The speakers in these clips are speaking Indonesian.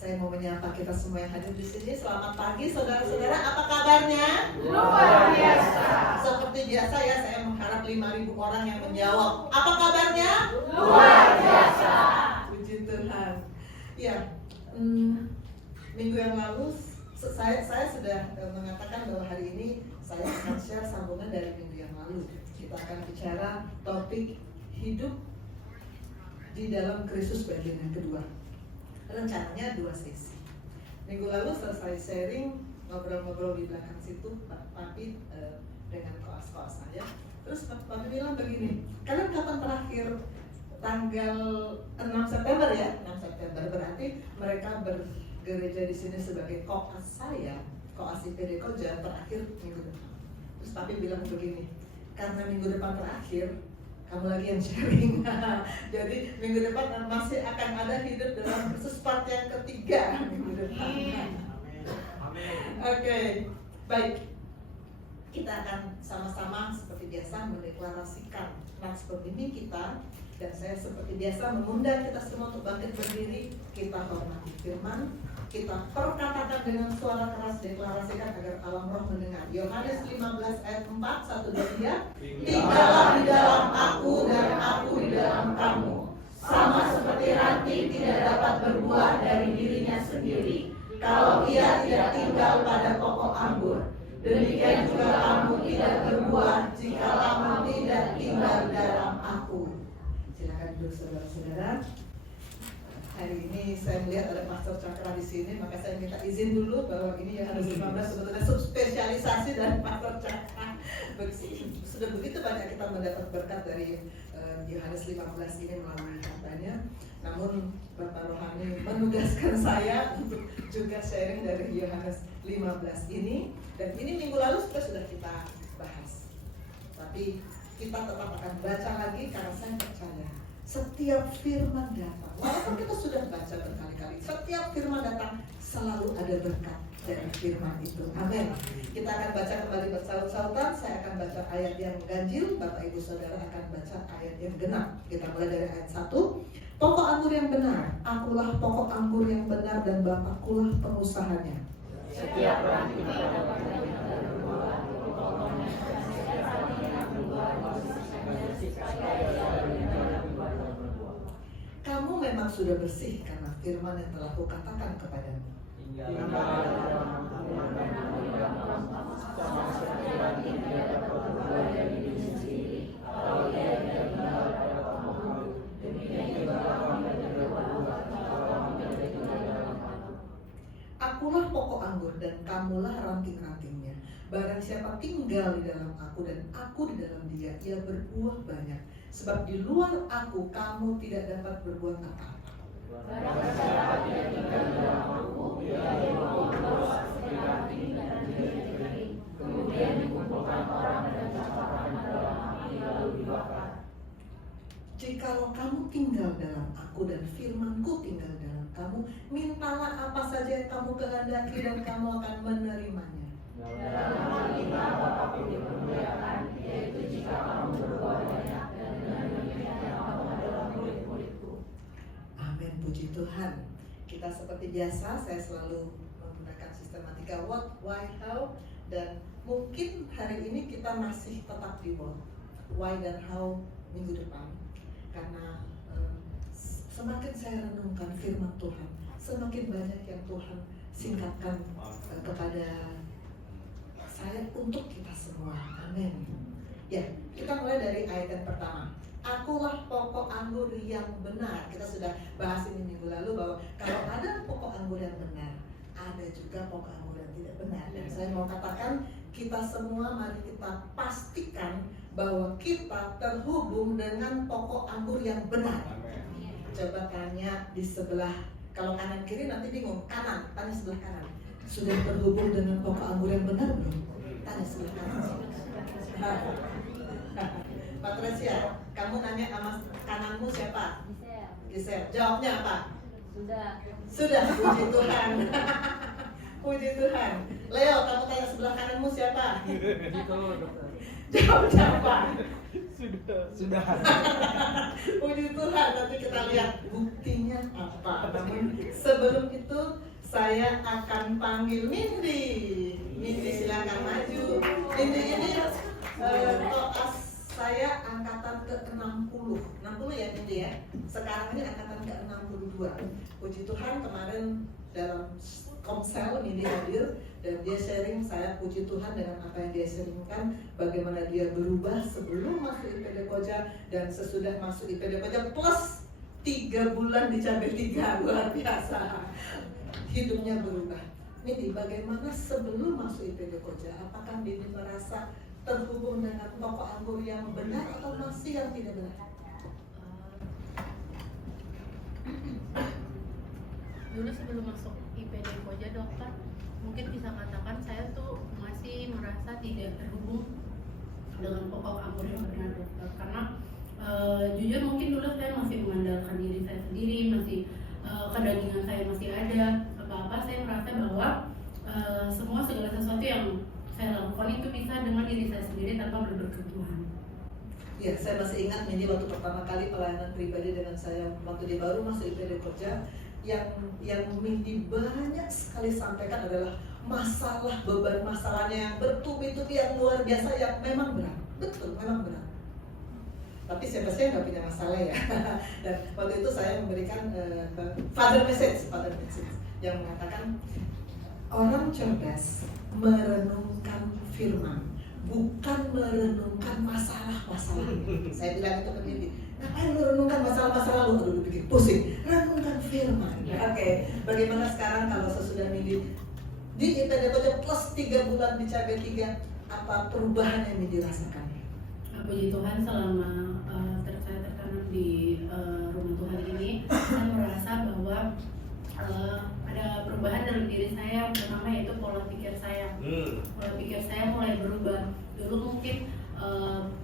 Saya mau menyapa kita semua yang hadir di sini. Selamat pagi saudara-saudara, apa kabarnya? Luar biasa. Seperti biasa ya, saya mengharap 5.000 orang yang menjawab. Apa kabarnya? Luar biasa. Puji Tuhan. Ya, minggu yang lalu saya sudah mengatakan bahwa hari ini saya akan share sambungan dari minggu yang lalu. Kita akan bicara topik hidup di dalam Kristus bagian yang kedua. Rencananya 2 sesi. Minggu lalu selesai sharing, ngobrol-ngobrol di belakang situ, Papi dengan koas-koas saya. Terus Papi bilang begini, kalian kapan terakhir? Tanggal 6 September ya, 6 September berarti mereka bergereja di sini sebagai koas saya, koas IPD Koja terakhir minggu depan. Terus Papi bilang begini, karena minggu depan terakhir kamu lagi yang sharing. Jadi minggu depan masih akan ada hidup dalam Kristus part yang ketiga minggu depan. Oke, baik. Kita akan sama-sama seperti biasa mendeklarasikan platform ini kita, dan saya seperti biasa mengundang kita semua untuk bangkit berdiri. Kita hormati firman, kita perkatakan dengan suara keras, deklarasikan agar alam roh mendengar. Yohanes 15 ayat 4, 1, 2, 3. Tinggallah di dalam aku dan aku di dalam kamu. Sama seperti ranting tidak dapat berbuah dari dirinya sendiri kalau ia tidak tinggal pada pokok anggur. Demikian juga kamu tidak berbuah jika kamu tidak tinggal dalam aku. Silakan duduk saudara-saudara. Hari ini saya melihat ada Pastor Cakra di sini, maka saya minta izin dulu bahwa ini Yohanes 15 sebetulnya subspesialisasi dari Pastor Cakra. Sudah begitu banyak kita mendapat berkat dari Yohanes 15 ini melalui katanya. Namun Bapak Rohani menugaskan saya untuk juga sharing dari Yohanes 15 ini. Dan ini minggu lalu sudah kita bahas. Tapi kita tetap akan baca lagi karena saya percaya setiap firman datang, walaupun kita sudah baca berkali-kali, setiap firman datang selalu ada berkat dari firman itu. Amin. Kita akan baca kembali bersaut-sautan. Saya akan baca ayat yang ganjil, Bapak Ibu Saudara akan baca ayat yang genap. Kita mulai dari ayat 1. Pokok anggur yang benar, akulah pokok anggur yang benar dan Bapakkulah pengusahanya. Setiap orang tidak dapat berbuah, kamu memang sudah bersih karena firman yang telah kukatakan kepadamu. Akulah pokok anggur dan kamulah ranting-rantingnya. Barang siapa tinggal di dalam aku dan aku di dalam dia, ia berbuah banyak. Sebab di luar aku kamu tidak dapat berbuat apa-apa. Barang siapa tidak tinggal di dalam aku, ia berbuah seperti ranting dan dikering. Kemudian dikumpulkan orang dan dicampakkan dalam api lalu dibakar. Jikalau kamu tinggal dalam aku dan firmanku tinggal dalam kamu, mintalah apa saja yang kamu kehendaki dan kamu akan menerimanya. Dalam hal inilah Bapakku dipermuliakan, yaitu jika kamu berbuah banyak dan dengan demikian kamu adalah murid-muridku. Amin, puji Tuhan. Kita seperti biasa, saya selalu menggunakan sistematika what, why, how, dan mungkin hari ini kita masih tetap di what, why dan how minggu depan. Karena semakin saya renungkan firman Tuhan, semakin banyak yang Tuhan singkatkan kepada saya untuk kita semua. Amin. Ya, kita mulai dari ayat yang pertama. Akulah pokok anggur yang benar. Kita sudah bahas ini minggu lalu bahwa kalau ada pokok anggur yang benar, ada juga pokok anggur yang tidak benar. Dan saya mau katakan, kita semua mari kita pastikan bahwa kita terhubung dengan pokok anggur yang benar. Coba tanya di sebelah, kalau kanan kiri nanti bingung, kanan, tanya sebelah kanan. Sudah terhubung dengan pokok anggur yang benar belum? Tanya sebelah kanan. Pak Tresia, kamu nanya sama kananmu siapa? Gisel. Jawabnya apa? Sudah, puji Tuhan. Puji Tuhan. Leo, kamu tanya sebelah kananmu siapa? Jawabnya apa? Sudah. Puji Tuhan, nanti kita lihat buktinya apa. Namun sebelum itu saya akan panggil Mindy. Mindy silakan maju. Mindy ini koas saya angkatan ke-60. 60 ya Mindy ya. Sekarang ini angkatan ke-62. Puji Tuhan kemarin dalam komsel Mindy hadir dan dia sharing, saya puji Tuhan dengan apa yang dia sharingkan, bagaimana dia berubah sebelum masuk IPD Koja dan sesudah masuk IPD Koja plus 3 bulan di Cabai 3, luar biasa. Hidupnya berubah. Mindy, bagaimana sebelum masuk IPD Koja? Apakah Mindy merasa terhubung dengan toko anggur yang benar atau masih yang tidak benar? Dulu sebelum masuk IPD Koja dokter, mungkin bisa katakan saya tuh masih merasa tidak terhubung dengan pokok anggur yang benar dokter, karena jujur mungkin dulu saya masih mengandalkan diri saya sendiri, masih kedagingan saya masih ada, apa-apa saya merasa bahwa semua segala sesuatu yang saya lakukan itu bisa dengan diri saya sendiri tanpa berdoa Tuhan. Ya, saya masih ingat Mindy waktu pertama kali pelayanan pribadi dengan saya waktu dia baru masuk IPD Koja, yang Mindy banyak sekali sampaikan adalah masalah, beban masalahnya yang bertubi-tubi yang luar biasa, yang memang berat, betul, memang berat. Tapi siapa sih yang nggak punya masalah ya? Dan waktu itu saya memberikan father message yang mengatakan orang cerdas merenungkan firman, bukan merenungkan masalah-masalah. Saya bilang itu ke Mindy, ngapain lu renungkan masalah-masalah lu? Aduh, bikin pusing. Renungkan firman. Oke. Bagaimana sekarang kalau sesudah Mindy di IPD Koja plus 3 bulan di Cabai 3, apa perubahan yang Mindy rasakan? Puji Tuhan, selama saya tertanam di rumah Tuhan ini, saya merasa bahwa ada perubahan dalam diri saya, yang pertama yaitu pola pikir saya. Pola pikir saya mulai berubah. Dulu mungkin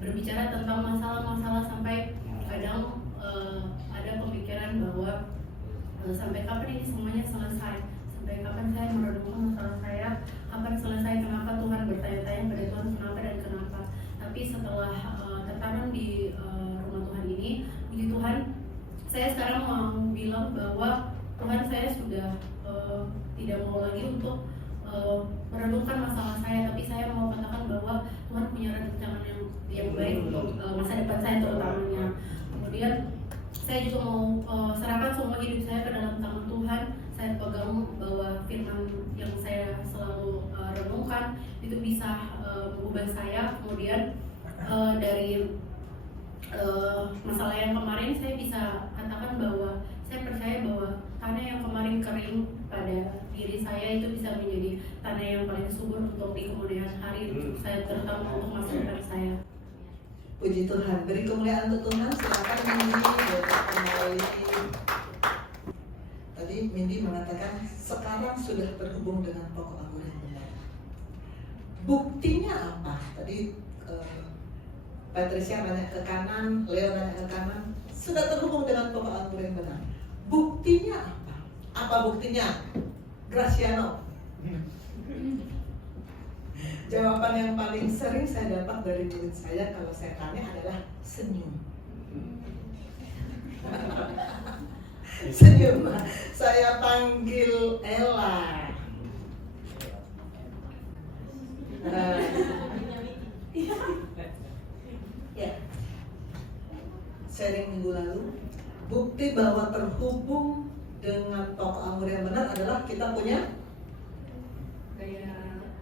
berbicara tentang masalah-masalah sampai kadang ada pemikiran bahwa sampai kapan ini semuanya selesai, sampai kapan saya merenungkan masalah saya, kapan selesai, kenapa Tuhan, bertanya-tanya pada Tuhan kenapa dan kenapa. Tapi setelah tertanam di rumah Tuhan ini, puji Tuhan, saya sekarang mau bilang bahwa Tuhan, saya sudah tidak mau lagi untuk merenungkan masalah saya, tapi saya mau katakan bahwa Tuhan punya rancangan yang baik untuk masa depan saya terutamanya. Kemudian saya juga mau serahkan semua hidup saya ke dalam tangan Tuhan. Saya pegang bahwa firman yang saya selalu renungkan itu bisa mengubah saya. Kemudian dari masalah yang kemarin, saya bisa katakan bahwa saya percaya bahwa tanah yang kemarin kering pada diri saya itu bisa menjadi tanah yang paling subur untuk di kemudian hari, untuk saya, terutama untuk masa depan saya. Puji Tuhan, beri kemuliaan untuk Tuhan. Silakan Mindy kembali. Tadi Mindy mengatakan sekarang sudah terhubung dengan pokok anggur yang benar. Buktinya apa? Tadi Patricia nanya ke kanan, Leo nanya ke kanan. Sudah terhubung dengan pokok anggur yang benar. Buktinya apa? Apa buktinya? Graciano. Jawaban yang paling sering saya dapat dari murid saya kalau saya tanya adalah senyum. Senyum. Saya panggil Ella. Ya. Sharing minggu lalu, bukti bahwa terhubung dengan toko anggur yang benar adalah kita punya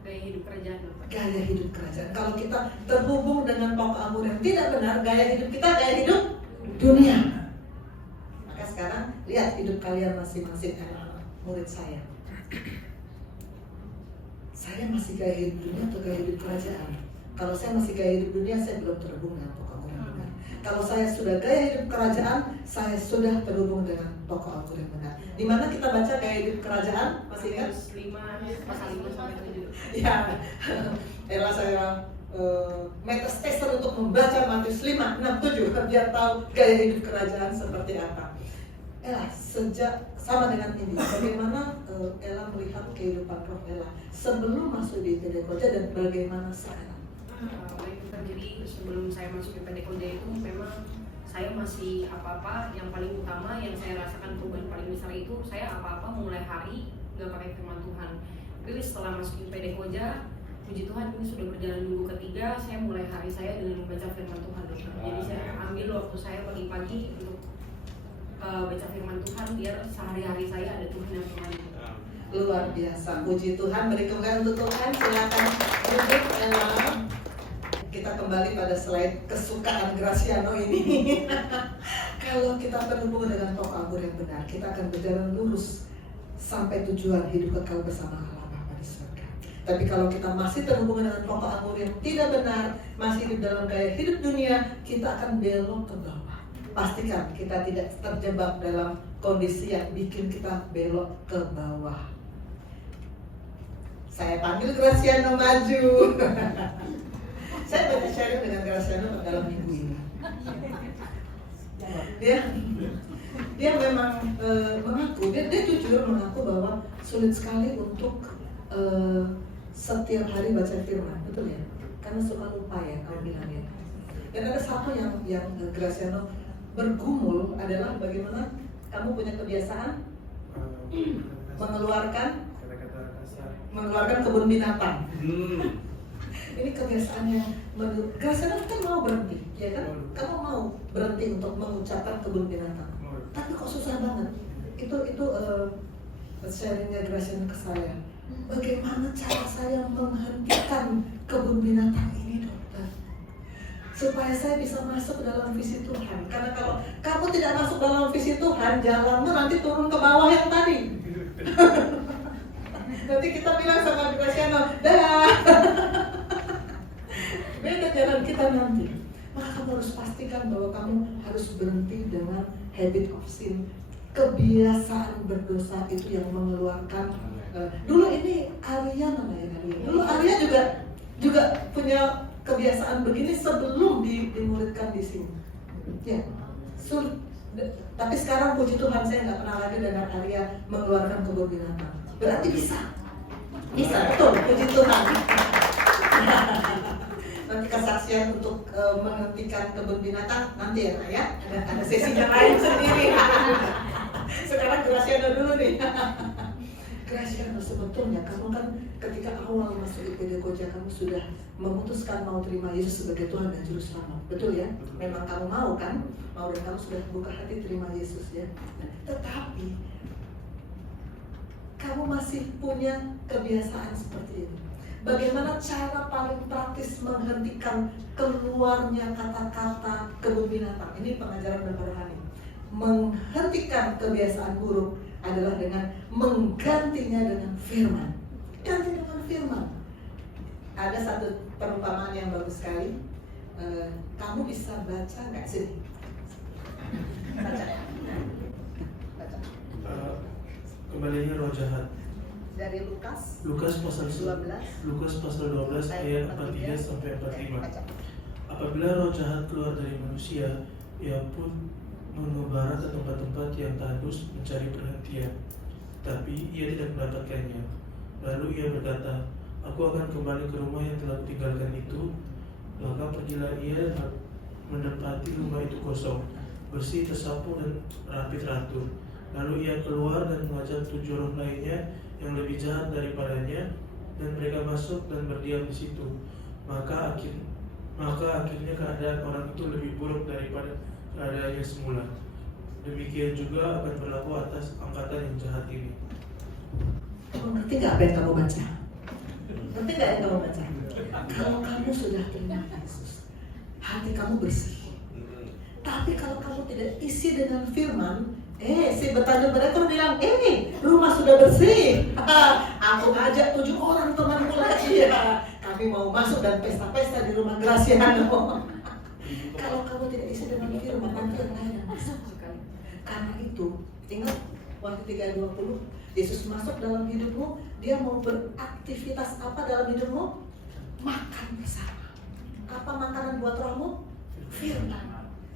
gaya hidup kerajaan. Gaya hidup kerajaan. Kalau kita terhubung dengan pokok anggur yang tidak benar, gaya hidup kita gaya hidup dunia. Maka sekarang lihat hidup kalian masing-masing, anak-anak murid saya. Saya masih gaya hidup dunia atau gaya hidup kerajaan? Kalau saya masih gaya hidup dunia, saya belum terhubung dengan pokok anggur yang benar. Kalau saya sudah gaya hidup kerajaan, saya sudah terhubung dengan pokok anggur yang benar. Di mana kita baca gaya hidup kerajaan? Masih ingat? 5 pasal 5 sampai 7. Ya, Ella saya metastaser untuk membaca Matius 5, 6, 7 biar tahu gaya hidup kerajaan seperti apa. Ella, sejak sama dengan ini, bagaimana Ella melihat kehidupan Prof Ella sebelum masuk di IPD Koja dan bagaimana sekarang? Baik Dokter, jadi sebelum saya masuk IPD Koja itu memang saya masih apa-apa, yang paling utama yang saya rasakan perubahan paling besar itu saya apa-apa mulai hari nggak pakai firman Tuhan. Jadi setelah masuk IPD Koja, puji Tuhan ini sudah berjalan minggu ketiga, saya mulai hari saya dengan membaca firman Tuhan Dokter. Jadi saya ambil waktu saya pagi-pagi untuk baca firman Tuhan biar sehari-hari saya ada Tuhan yang menemani. Luar biasa, puji Tuhan, beri kemuliaan untuk Tuhan. Silakan duduk. Kita kembali pada slide kesukaan Graciano ini. Kalau kita terhubung dengan tokoh Anggur yang benar, kita akan berjalan lurus sampai tujuan hidup kekal bersama Allah Bapa di surga. Tapi kalau kita masih terhubung dengan tokoh Anggur yang tidak benar, masih di dalam gaya hidup dunia, kita akan belok ke bawah. Pastikan kita tidak terjebak dalam kondisi yang bikin kita belok ke bawah. Saya panggil Graciano maju. Saya banyak sharing dengan Graciano dalam minggu ini. Dia memang mengaku, dia jujur mengaku bahwa sulit sekali untuk setiap hari baca firman, betul ya? Karena suka lupa ya, kau bilang ya. Dan ada satu yang Graciano bergumul adalah bagaimana kamu punya kebiasaan mengeluarkan kebun binatang. Ini kebiasaan yang menurut Graciano kan mau berhenti, ya kan? Kamu mau berhenti untuk mengucapkan kebun binatang, tapi kok susah banget. Itu sharingnya Graciano ke saya. Bagaimana cara saya menghentikan kebun binatang ini, dokter? Supaya saya bisa masuk dalam visi Tuhan. Karena kalau kamu tidak masuk dalam visi Tuhan, jalanmu nanti turun ke bawah yang tadi. Nanti kita bilang sama Graciano, dah. Beda jalan kita nanti. Maka kamu harus pastikan bahwa kamu harus berhenti dengan habit of sin. Kebiasaan berdosa itu yang mengeluarkan. Dulu ini Arya namanya Arya. Dulu Arya juga punya kebiasaan begini sebelum dimuridkan di sini. Ya, tapi sekarang puji Tuhan saya nggak pernah lagi dengan Arya mengeluarkan kebun binatang. Berarti bisa, betul, puji Tuhan. Nanti kesaksian untuk menghentikan kebun binatang nanti ya, Nak, ya. Ada sesinya lain sendiri. Sekarang Graciano dulu nih. Graciano, sebetulnya kamu kan ketika awal masuk IPD Koja kamu sudah memutuskan mau terima Yesus sebagai Tuhan dan Juru Selamat, betul ya? Memang kamu mau kan? Mau, dan kamu sudah buka hati terima Yesus ya. Tetapi kamu masih punya kebiasaan seperti itu. Bagaimana cara paling praktis menghentikan keluarnya kata-kata kebun binatang? Ini pengajaran dan rohani. Menghentikan kebiasaan buruk adalah dengan menggantinya dengan firman. Ganti dengan firman. Ada satu perumpamaan yang bagus sekali. Kamu bisa baca nggak sih? Baca. Kembalinya roh jahat. Dari Lukas pasal 12 ayat 43 sampai 45. Apabila roh jahat keluar dari manusia, ia pun mengembara ke tempat-tempat yang tandus mencari perhatian, tapi ia tidak mendapatkannya. Lalu ia berkata, aku akan kembali ke rumah yang telah kutinggalkan itu. Maka pergilah ia mendapati rumah itu kosong, bersih, tersapu, dan rapi teratur. Lalu ia keluar dan mengajak 7 roh lainnya yang lebih jahat daripadanya, dan mereka masuk dan berdiam di situ. Maka akhirnya keadaan orang itu lebih buruk daripada keadaannya semula. Demikian juga akan berlaku atas angkatan yang jahat ini. Kamu ngerti nggak apa yang kamu baca? Ngerti nggak yang kamu baca? Kalau kamu sudah terima Yesus, hati kamu bersih. Tapi kalau kamu tidak isi dengan firman, si betadul mereka bilang, rumah sudah bersih. Aku ajak 7 orang temanku lagi ya. Kami mau masuk dan pesta-pesta di rumah Graciano. Kalau kamu tidak isi dengan firman, nanti yang lain yang masuk. Karena itu, ingat Wahyu 3:20, Yesus masuk dalam hidupmu, dia mau beraktivitas apa dalam hidupmu? Makan bersama. Apa makanan buat rohmu? Firman.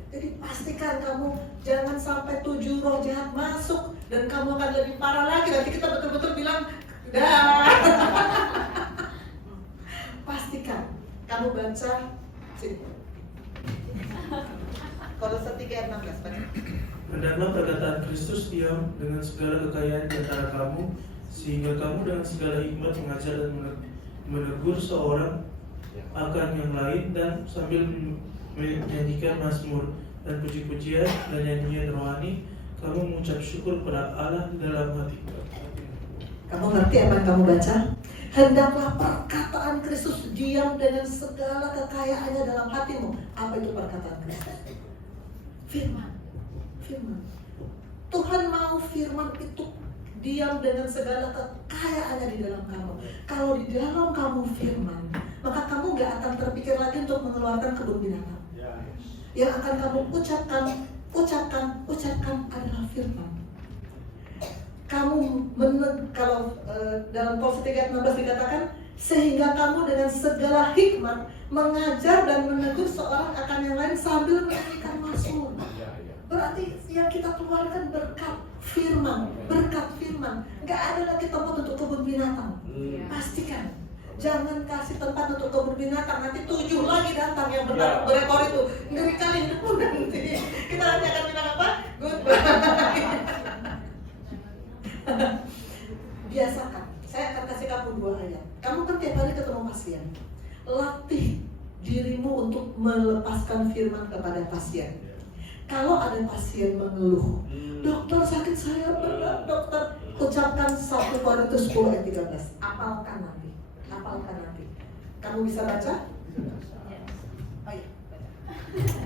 Jadi pastikan kamu jangan sampai 7 roh jahat masuk dan kamu akan lebih parah lagi. Nanti kita betul-betul bilang, dah. Pastikan kamu baca Sini. Kolose 3 ayat 16, baca. Hendaklah perkataan Kristus diam dengan segala kekayaan di antara kamu, sehingga kamu dengan segala hikmat mengajar dan menegur seorang akan yang lain, dan sambil menyanyikan mazmur dan puji-pujian dan nyanyian rohani, kamu mengucap syukur kepada Allah di dalam hati. Kamu ngerti apa yang kamu baca? Hendaklah perkataan Kristus diam dengan segala kekayaannya dalam hatimu. Apa itu perkataan Kristus? Firman. Firman. Tuhan mau firman itu diam dengan segala kekayaannya di dalam kamu. Kalau di dalam kamu firman, maka kamu gak akan terpikir lagi untuk mengeluarkan kebun binatang. Yang akan kamu ucapkan adalah firman. Kamu kalau dalam Kolose 3:16 dikatakan, sehingga kamu dengan segala hikmat mengajar dan menegur seorang akan yang lain sambil menyanyikan mazmur. Berarti yang kita keluarkan berkat firman. Gak ada lagi tempat untuk kebun binatang. Pastikan. Jangan kasih tempat untuk kebun binatang. Nanti 7 lagi datang yang berekor itu. Ngeri kali nanti. Kita nanti akan bilang apa? Goodbye. Biasakan. Saya akan kasih kamu 2 ayat. Kamu kan tiap hari ketemu pasien. Latih dirimu untuk melepaskan firman kepada pasien. Kalau ada pasien mengeluh, dokter sakit saya berat, dokter, ucapkan 1 Korintus 10 ayat 13. Apalkan nanti. Kamu bisa baca? Oh iya, baca.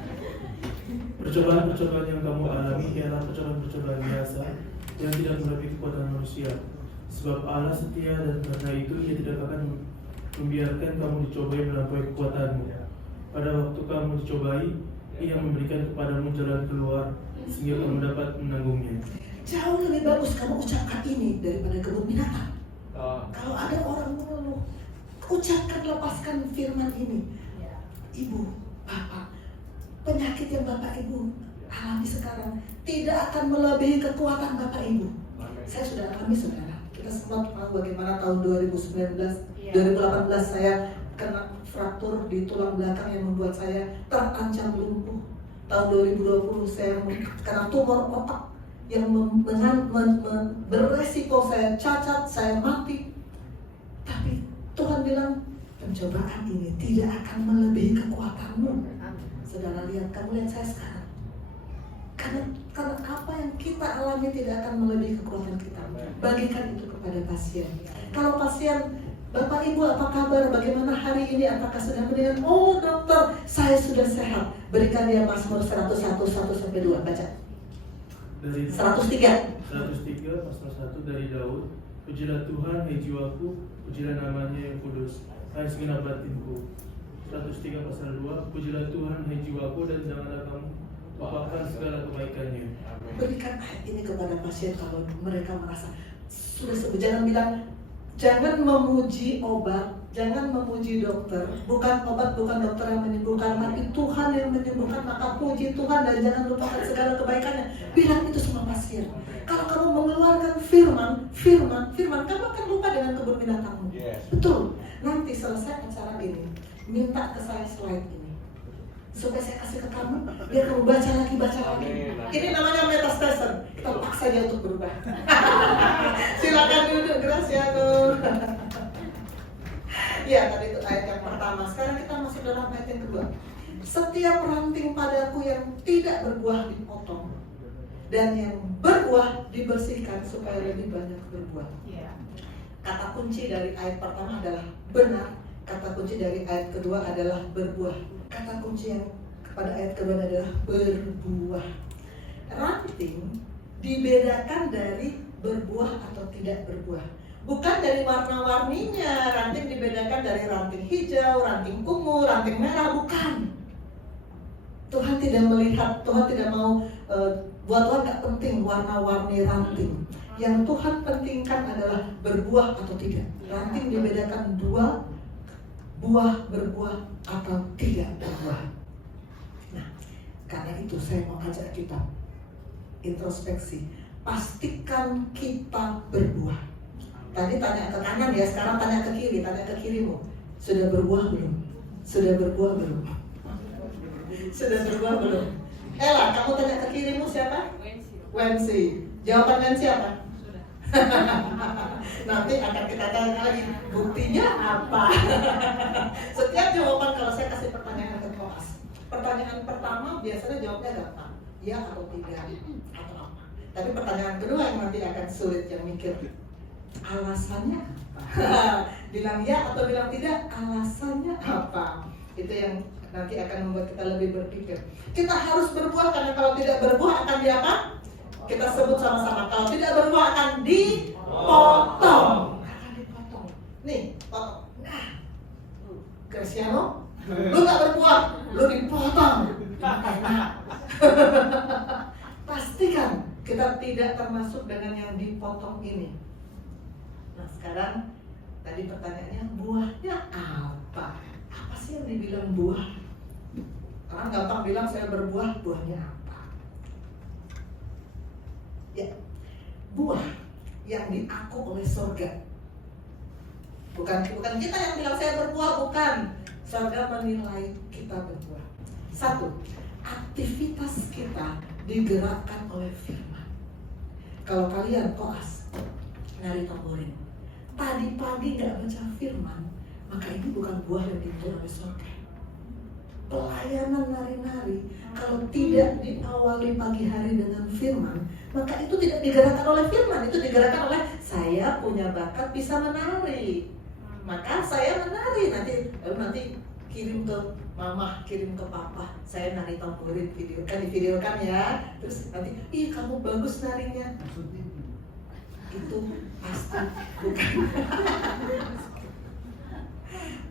Percobaan-percobaan yang kamu alami ialah percobaan-percobaan biasa yang tidak melebihi kekuatan manusia. Sebab Allah setia, dan karena itu Ia tidak akan membiarkan kamu dicobai melampaui kekuatanmu. Pada waktu kamu dicobai, Ia memberikan kepadamu jalan keluar sehingga kamu dapat menanggungnya. Jauh lebih bagus kamu ucapkan ini daripada kebun binatang. Kalau ada orang mengeluh, ucapkan, lepaskan firman ini. Ibu, bapak, penyakit yang bapak ibu alami sekarang tidak akan melebihi kekuatan bapak ibu. Saya sudah alami, saudara. Kita semua tahu bagaimana tahun 2018 saya kena fraktur di tulang belakang yang membuat saya terancam lumpuh. Tahun 2020 saya kena tumor otak yang beresiko saya cacat, saya mati. Tapi Tuhan bilang, pencobaan ini tidak akan melebihi kekuatanmu. Saudara lihat, kamu lihat saya sekarang. Karena apa yang kita alami tidak akan melebihi kekuatan kita. Bagikan itu kepada pasien. Kalau pasien, Bapak Ibu apa kabar? Bagaimana hari ini? Apakah sudah mendingan? Oh dokter, saya sudah sehat. Berikan dia Mazmur 101, 1-2. Baca. Dari 103 pasal 1 dari Daud. Pujilah Tuhan, hai jiwaku, pujilah namanya yang kudus, hai segenap batinku. 103 pasal 2. Pujilah Tuhan, hai jiwaku, dan janganlah kamu lupakan segala kebaikannya. Berikan ayat ini kepada pasien kalau mereka merasa sudah sembuh. Jangan bilang, jangan memuji obat, jangan memuji dokter. Bukan obat, bukan dokter yang menyembuhkan, tapi Tuhan yang menyembuhkan. Maka puji Tuhan dan jangan lupakan segala kebaikannya. Bilang itu sama pasien. Kalau kamu mengeluarkan firman, kamu akan lupa dengan kebun binatangmu. Betul. Nanti selesai acara ini, minta ke saya slide ini supaya saya kasih ke kamu, biar kamu baca lagi. Ini namanya metastasis. Kita paksa dia untuk berubah. Silakan duduk, Graciano. Ya, tadi itu ayat yang pertama. Sekarang kita masuk dalam ayat yang kedua. Setiap ranting padaku yang tidak berbuah dipotong, dan yang berbuah dibersihkan supaya lebih banyak berbuah. Kata kunci dari ayat pertama adalah benar. Kata kunci dari ayat kedua adalah berbuah. Kata kunci yang pada ayat kedua adalah berbuah. Ranting dibedakan dari berbuah atau tidak berbuah. Bukan dari warna-warninya. Ranting dibedakan dari ranting hijau, ranting ungu, ranting merah. Bukan. Tuhan tidak melihat, Tuhan tidak mau, buat Tuhan gak penting warna-warni ranting. Yang Tuhan pentingkan adalah berbuah atau tidak. Ranting dibedakan dua, buah berbuah atau tidak berbuah. Nah, karena itu saya mau ajak kita introspeksi. Pastikan kita berbuah. Tadi tanya ke kanan ya, sekarang tanya ke kiri, tanya ke kirimu. Sudah berbuah belum? Sudah berbuah belum? Sudah berubah belum? Ella, kamu tanya ke kirimu siapa? Wensi. Jawaban Wensi apa? Nanti akan kita tanya lagi, buktinya apa? Setiap jawaban kalau saya kasih pertanyaan ke kelas, pertanyaan pertama biasanya jawabnya gampang, ya atau tidak atau apa. Tapi pertanyaan kedua yang nanti akan sulit, yang mikir alasannya apa? Bilang ya atau bilang tidak, alasannya apa? Itu yang nanti akan membuat kita lebih berpikir. Kita harus berbuah, karena kalau tidak berbuah akan di apa? Kita sebut sama-sama, kalau tidak berbuah akan dipotong. Akan dipotong. Nih, potong. Nah, Cristiano, lu gak berbuah, lu dipotong. Pastikan kita tidak termasuk dengan yang dipotong ini. Nah sekarang, tadi pertanyaannya, buahnya apa? Apa sih yang dibilang buah? Orang gampang bilang saya berbuah, buahnya apa? Ya, buah yang diaku oleh surga. Bukan kita yang bilang saya berbuah, bukan. Surga menilai kita berbuah. Satu, aktivitas kita digerakkan oleh firman. Kalau kalian koas nari tamborin, tadi pagi nggak baca firman, maka ini bukan buah yang diturunkan oleh surga. Pelayanan nari-nari kalau tidak diawali pagi hari dengan firman, maka itu tidak digerakkan oleh firman, itu digerakkan oleh saya punya bakat bisa menari, maka saya menari. Nanti kirim ke mama, kirim ke papa, saya nari tamborin, divideokan ya. Terus nanti, ih kamu bagus narinya. Itu pasti bukan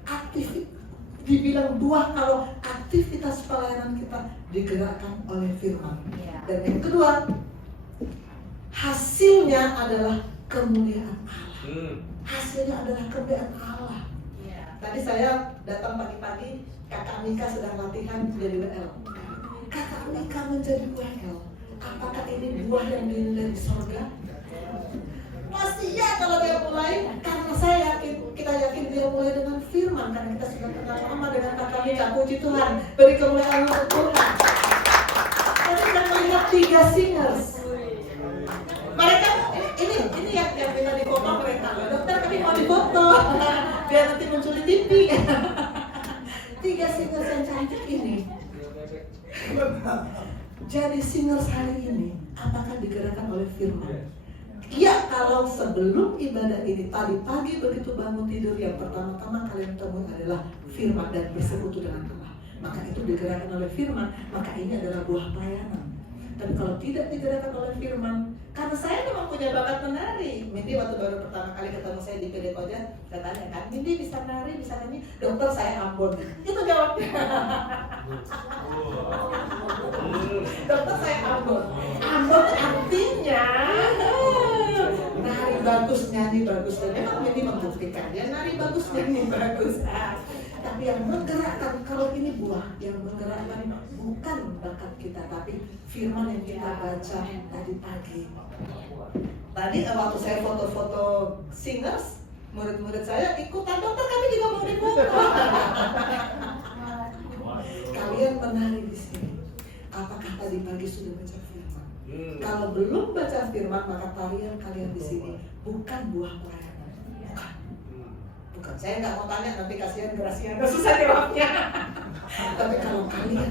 aktivitas. Dibilang buah kalau aktivitas pelayanan kita digerakkan oleh firman. Dan yang kedua, hasilnya adalah kemuliaan Allah. Hasilnya adalah kemuliaan Allah. Tadi saya datang pagi-pagi, kakak Mika sedang latihan jadi WL. Kakak Mika menjadi WL. Apakah ini buah yang dinilai di surga? Pasti ya kalau dia mulai, karena saya yakin, kita yakin dia mulai dengan firman, karena kita sudah kenal lama dengan kakak Mika. Puji Tuhan, beri kemuliaan untuk Tuhan. Tadi kita melihat 3 singers. Mereka ini yang minta difoto mereka. Dokter kami mau difoto, biar nanti muncul di TV. 3 singers yang cantik ini. Jadi singers hari ini, apakah digerakkan oleh firman? Ya, kalau sebelum ibadah ini tadi pagi begitu bangun tidur, yang pertama-tama kalian temui adalah firman dan bersekutu dengan Allah, maka itu digerakkan oleh firman, maka ini adalah buah pelayanan. Dan kalau tidak digerakkan oleh firman, karena saya memang punya bakat menari. Mindy waktu baru pertama kali ketemu saya di PD Koja, saya tanya kan, Mindy bisa nari, bisa nyanyi? Dokter saya Ambon. Itu jawabnya. Dokter saya Ambon. Ambon artinya nari bagus, nyanyi bagus. Dan memang Mindy membuktikan dia nari bagus, nyanyi bagus. Tapi yang menggerakkan, kalau ini buah, yang menggerakkan bukan bakat kita, tapi firman yang kita baca tadi pagi. Tadi waktu saya foto-foto singers, murid-murid saya ikutan, dokter kami juga mau difoto. Kalian menari di sini. Apakah tadi pagi sudah baca firman? Kalau belum baca firman, maka tarian kalian di sini bukan buah pelayanan. Bukan, saya nggak mau tanya, nanti kasihan Graciana susah jawabnya. Tapi kalau kalian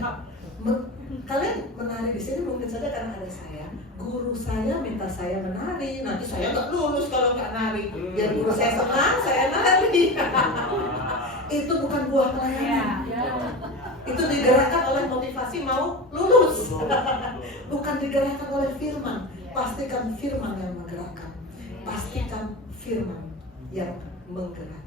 menari di sini mungkin saja karena ada saya. Guru saya minta saya menari, nanti saya nggak lulus kalau nggak nari. Biar guru saya senang, saya nari. Itu bukan buah pelayanan. Itu digerakkan oleh motivasi mau lulus. Bukan digerakkan oleh firman. Pastikan firman yang menggerakkan. Pastikan firman yang menggerakkan.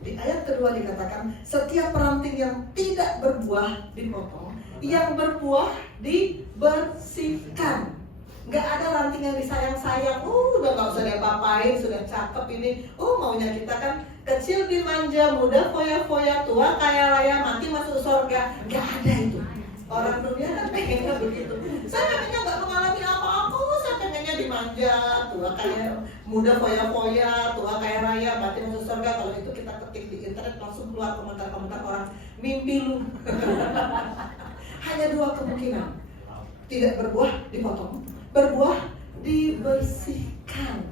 Di ayat kedua dikatakan, setiap ranting yang tidak berbuah dipotong, yang berbuah dibersihkan. Nggak ada ranting yang disayang-sayang, udah nggak usah diapa-apain, sudah cakep ini, maunya kita kan kecil dimanja, muda foya-foya, tua kaya raya, mati masuk surga. Nggak ada itu. Orang dunia kan pengennya begitu. Saya pengennya nggak mengalami apa-apa, saya pengennya dimanja. manja, tua kayak muda foya-foya, tua kayak raya, mati masuk surga. Kalau itu kita ketik di internet langsung keluar komentar-komentar orang, mimpi lu. Hanya dua kemungkinan, tidak berbuah dipotong, berbuah dibersihkan.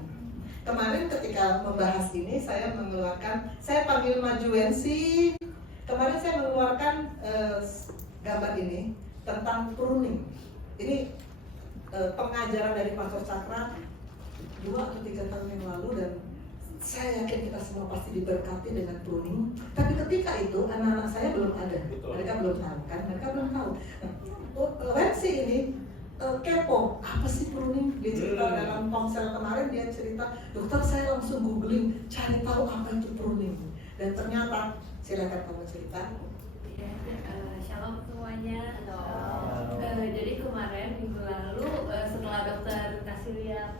Kemarin ketika membahas ini saya panggil Maju Wensi. Kemarin saya mengeluarkan gambar ini tentang pruning. Ini pengajaran dari Pastor Cakra 2 atau 3 tahun yang lalu, dan saya yakin kita semua pasti diberkati dengan pruning. Tapi ketika itu anak-anak saya belum ada, mereka belum tahu kan, mereka belum tahu. Wensi ini kepo, apa sih pruning? Dia cerita dalam ponsel kemarin, dia cerita, dokter saya langsung googling, cari tahu apa itu pruning. Dan ternyata, silakan kamu cerita. Shalom semuanya. Jadi kemarin minggu lalu setelah dokter kasih lihat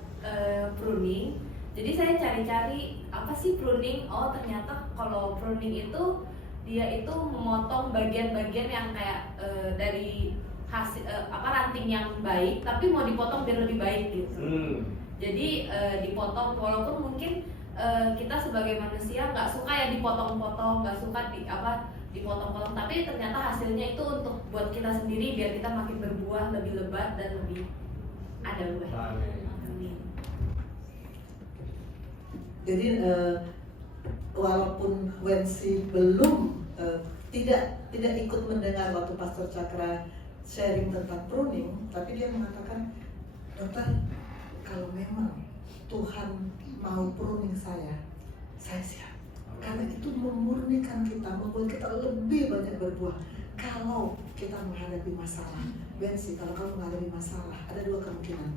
pruning, jadi saya cari-cari apa sih pruning. Oh ternyata kalau pruning itu dia itu memotong bagian-bagian yang kayak dari hasil ranting yang baik, tapi mau dipotong biar lebih baik gitu. Jadi dipotong, walaupun mungkin kita sebagai manusia nggak suka ya dipotong-potong, nggak suka dipotong-potong, tapi ternyata hasilnya itu untuk buat kita sendiri biar kita makin berbuah lebih lebat dan lebih ada buah. Amin. Jadi walaupun Wensi belum tidak ikut mendengar waktu Pastor Cakra sharing tentang pruning, tapi dia mengatakan, dokter, kalau memang Tuhan mau pruning saya siap. Karena itu memurnikan kita, membuat kita lebih banyak berbuah. Kalau kita menghadapi masalah, Wensi, kalau kamu menghadapi masalah, ada dua kemungkinan.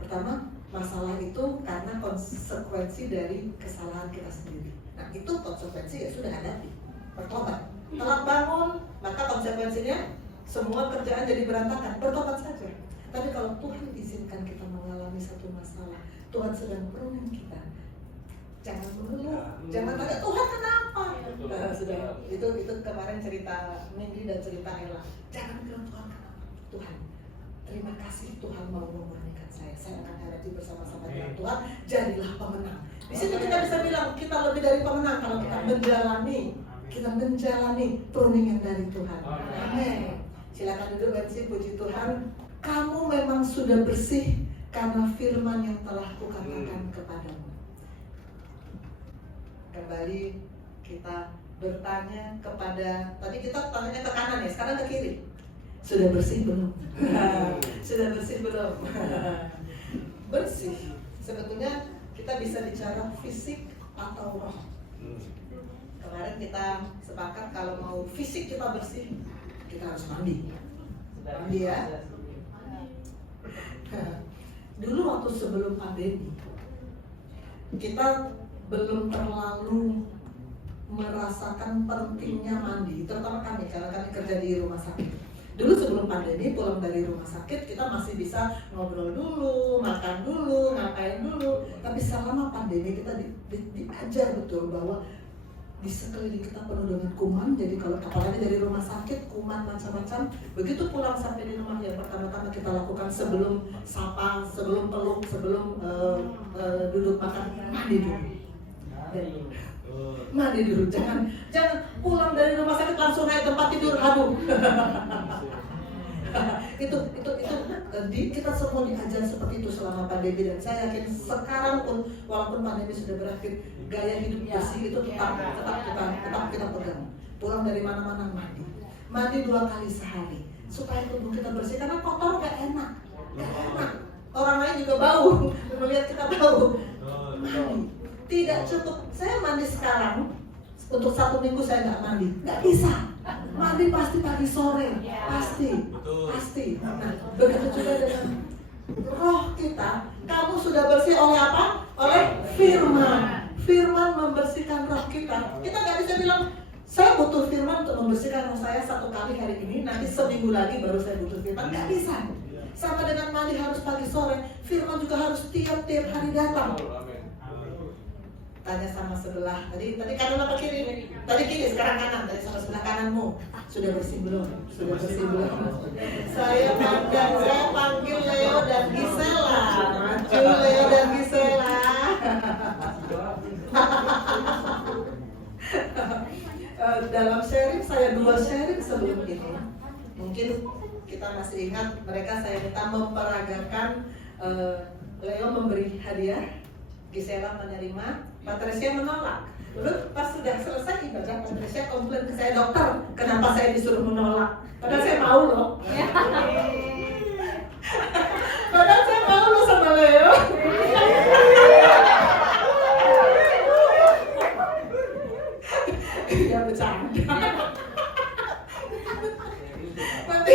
Pertama, masalah itu karena konsekuensi dari kesalahan kita sendiri. Nah, itu konsekuensi ya sudah hadapi, bertobat. Telat bangun, maka konsekuensinya semua kerjaan jadi berantakan, bertobat saja. Tapi kalau Tuhan izinkan kita mengalami satu masalah, Tuhan sedang pruning kita, jangan mengeluh, jangan tanya Tuhan kenapa. Sudah itu kemarin cerita Mindy dan cerita Ella. Jangan bilang Tuhan kenapa. Tuhan, terima kasih Tuhan mau memurnikan saya akan hadapi bersama-sama dengan Tuhan, jadilah pemenang. Di situ kita bisa bilang kita lebih dari pemenang kalau kita menjalani pruning yang dari Tuhan. Amin. Silakan duduk, Wensi. Puji Tuhan, kamu memang sudah bersih karena firman yang telah kukatakan kepadamu. Kembali kita bertanya kepada, tadi kita tanya ke kanan ya, sekarang ke kiri. Sudah bersih belum? Sudah bersih belum? Bersih. Sebetulnya kita bisa bicara fisik atau roh. Kemarin kita sepakat kalau mau fisik kita bersih, kita harus mandi. Mandi ya. Dulu waktu sebelum pandemi, kita belum terlalu merasakan pentingnya mandi, terutama kami karena kami kerja di rumah sakit. Dulu sebelum pandemi pulang dari rumah sakit kita masih bisa ngobrol dulu, makan dulu, ngapain dulu. Tapi selama pandemi kita diajar betul bahwa di sekeliling kita penuh dengan kuman. Jadi kalau apalagi dari rumah sakit, kuman macam-macam. Begitu pulang sampai di rumah, yang pertama-tama kita lakukan sebelum sapa, sebelum peluk, sebelum duduk makan, mandi dulu. Mandi dulu, jangan pulang dari rumah sakit langsung naik tempat tidur, aduh. itu kita semua diajar seperti itu selama pandemi, dan saya yakin sekarang pun walaupun pandemi sudah berakhir, gaya hidup bersih itu tetap kita pegang. Pulang dari mana-mana mandi 2 kali sehari supaya tubuh kita bersih, karena kotor gak enak. Orang lain juga bau, melihat kita bau. Mandi tidak cukup. Saya mandi sekarang untuk 1 minggu saya nggak mandi, nggak bisa. Mandi pasti pagi sore, pasti. Nah, begitu juga dengan roh kita. Kamu sudah bersih oleh apa? Oleh firman. Firman membersihkan roh kita. Kita nggak bisa bilang saya butuh firman untuk membersihkan roh saya 1 kali hari ini, nanti seminggu lagi baru saya butuh firman. Nggak bisa. Sama dengan mandi harus pagi sore, firman juga harus tiap hari datang. Tanya sama sebelah, tadi kanan apa kiri? Tadi kiri, sekarang kanan. Tadi sama sebelah kananmu, sudah bersih belum? Sudah bersih belum? Saya panggil Leo dan Gisela. Maju Leo dalam sharing saya 2 sharing sebelum ini, mungkin kita masih ingat mereka saya minta memperagakan Leo memberi hadiah, Gisela menerima, Patricia menolak. Lalu pas sudah selesai ibadah, Patricia komplain ke saya, dokter, kenapa saya disuruh menolak? Padahal saya mau loh. Padahal saya mau loh sama Leo. Ya bercanda. Nanti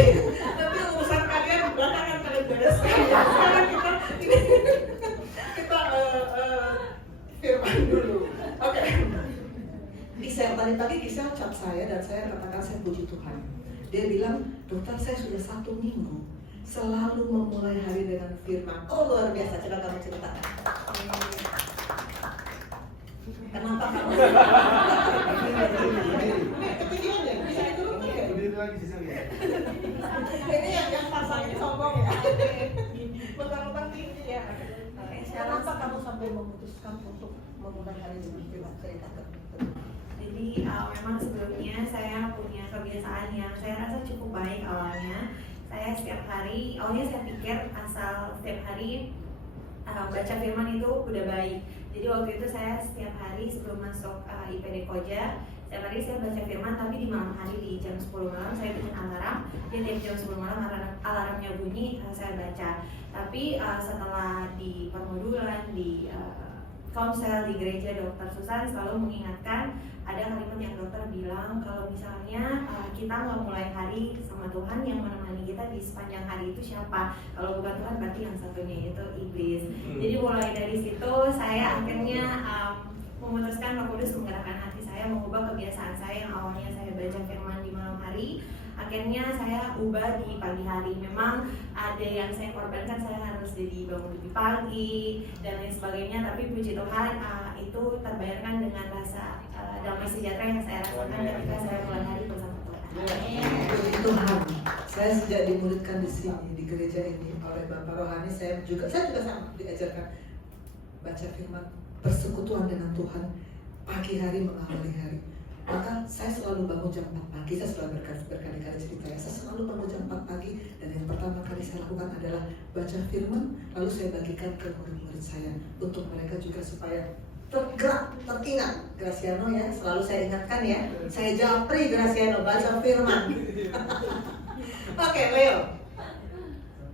urusan kalian belakangan kalian beres. Sekarang kita firman dulu. Oke. Gisel tadi pagi Gisel chat saya dan saya katakan saya puji Tuhan. Dia bilang, dokter saya sudah 1 minggu selalu memulai hari dengan firman. Oh luar biasa, coba kamu ceritakan. Kenapa kamu? Ketinggian ya, bisa diturunkan ya? Berdiri lagi sih saya. Ini yang pasang ini sombong ya. Mentang-mentang tinggi ya. Kenapa kamu sampai memutuskan untuk memulai hari dengan firman? Ceritakan. Jadi memang sebelumnya saya punya kebiasaan yang saya rasa cukup baik awalnya. Saya setiap hari, awalnya saya pikir asal setiap hari baca firman itu udah baik. Jadi waktu itu saya setiap hari sebelum masuk IPD Koja, setiap hari saya baca firman, tapi di malam hari di jam 10 malam saya bikin alarm. Jadi tiap jam 10 malam alarmnya bunyi, saya baca. Tapi setelah di permodulan, di konsel di gereja Dokter Susan selalu mengingatkan, ada kalimat yang dokter bilang kalau misalnya kita nggak mulai hari sama Tuhan, yang menemani kita di sepanjang hari itu siapa? Kalau bukan Tuhan berarti yang satunya itu iblis. Jadi mulai dari situ saya akhirnya memutuskan Roh Kudus menggerakkan hati saya, mengubah kebiasaan saya yang awalnya saya baca firman di malam hari, akhirnya saya ubah di pagi hari. Memang ada yang saya korbankan, saya harus jadi bangun lebih pagi dan lain sebagainya, tapi puji Tuhan itu terbayarkan dengan rasa damai sejahtera yang saya rasakan ketika saya mulai hari bersama Tuhan. Puji Tuhan. Saya sejak dimuridkan di sini di gereja ini oleh Bapak Rohani, saya juga sama diajarkan baca firman, persekutuan dengan Tuhan pagi hari mengawali hari. Maka saya selalu bangun jam 4 pagi, saya selalu berkali-kali cerita ya, saya selalu bangun jam 4 pagi dan yang pertama kali saya lakukan adalah baca firman, lalu saya bagikan ke murid-murid saya untuk mereka juga supaya tergerak, teringat. Graciano ya, selalu saya ingatkan ya, saya japri Graciano, baca firman. Oke, Leo,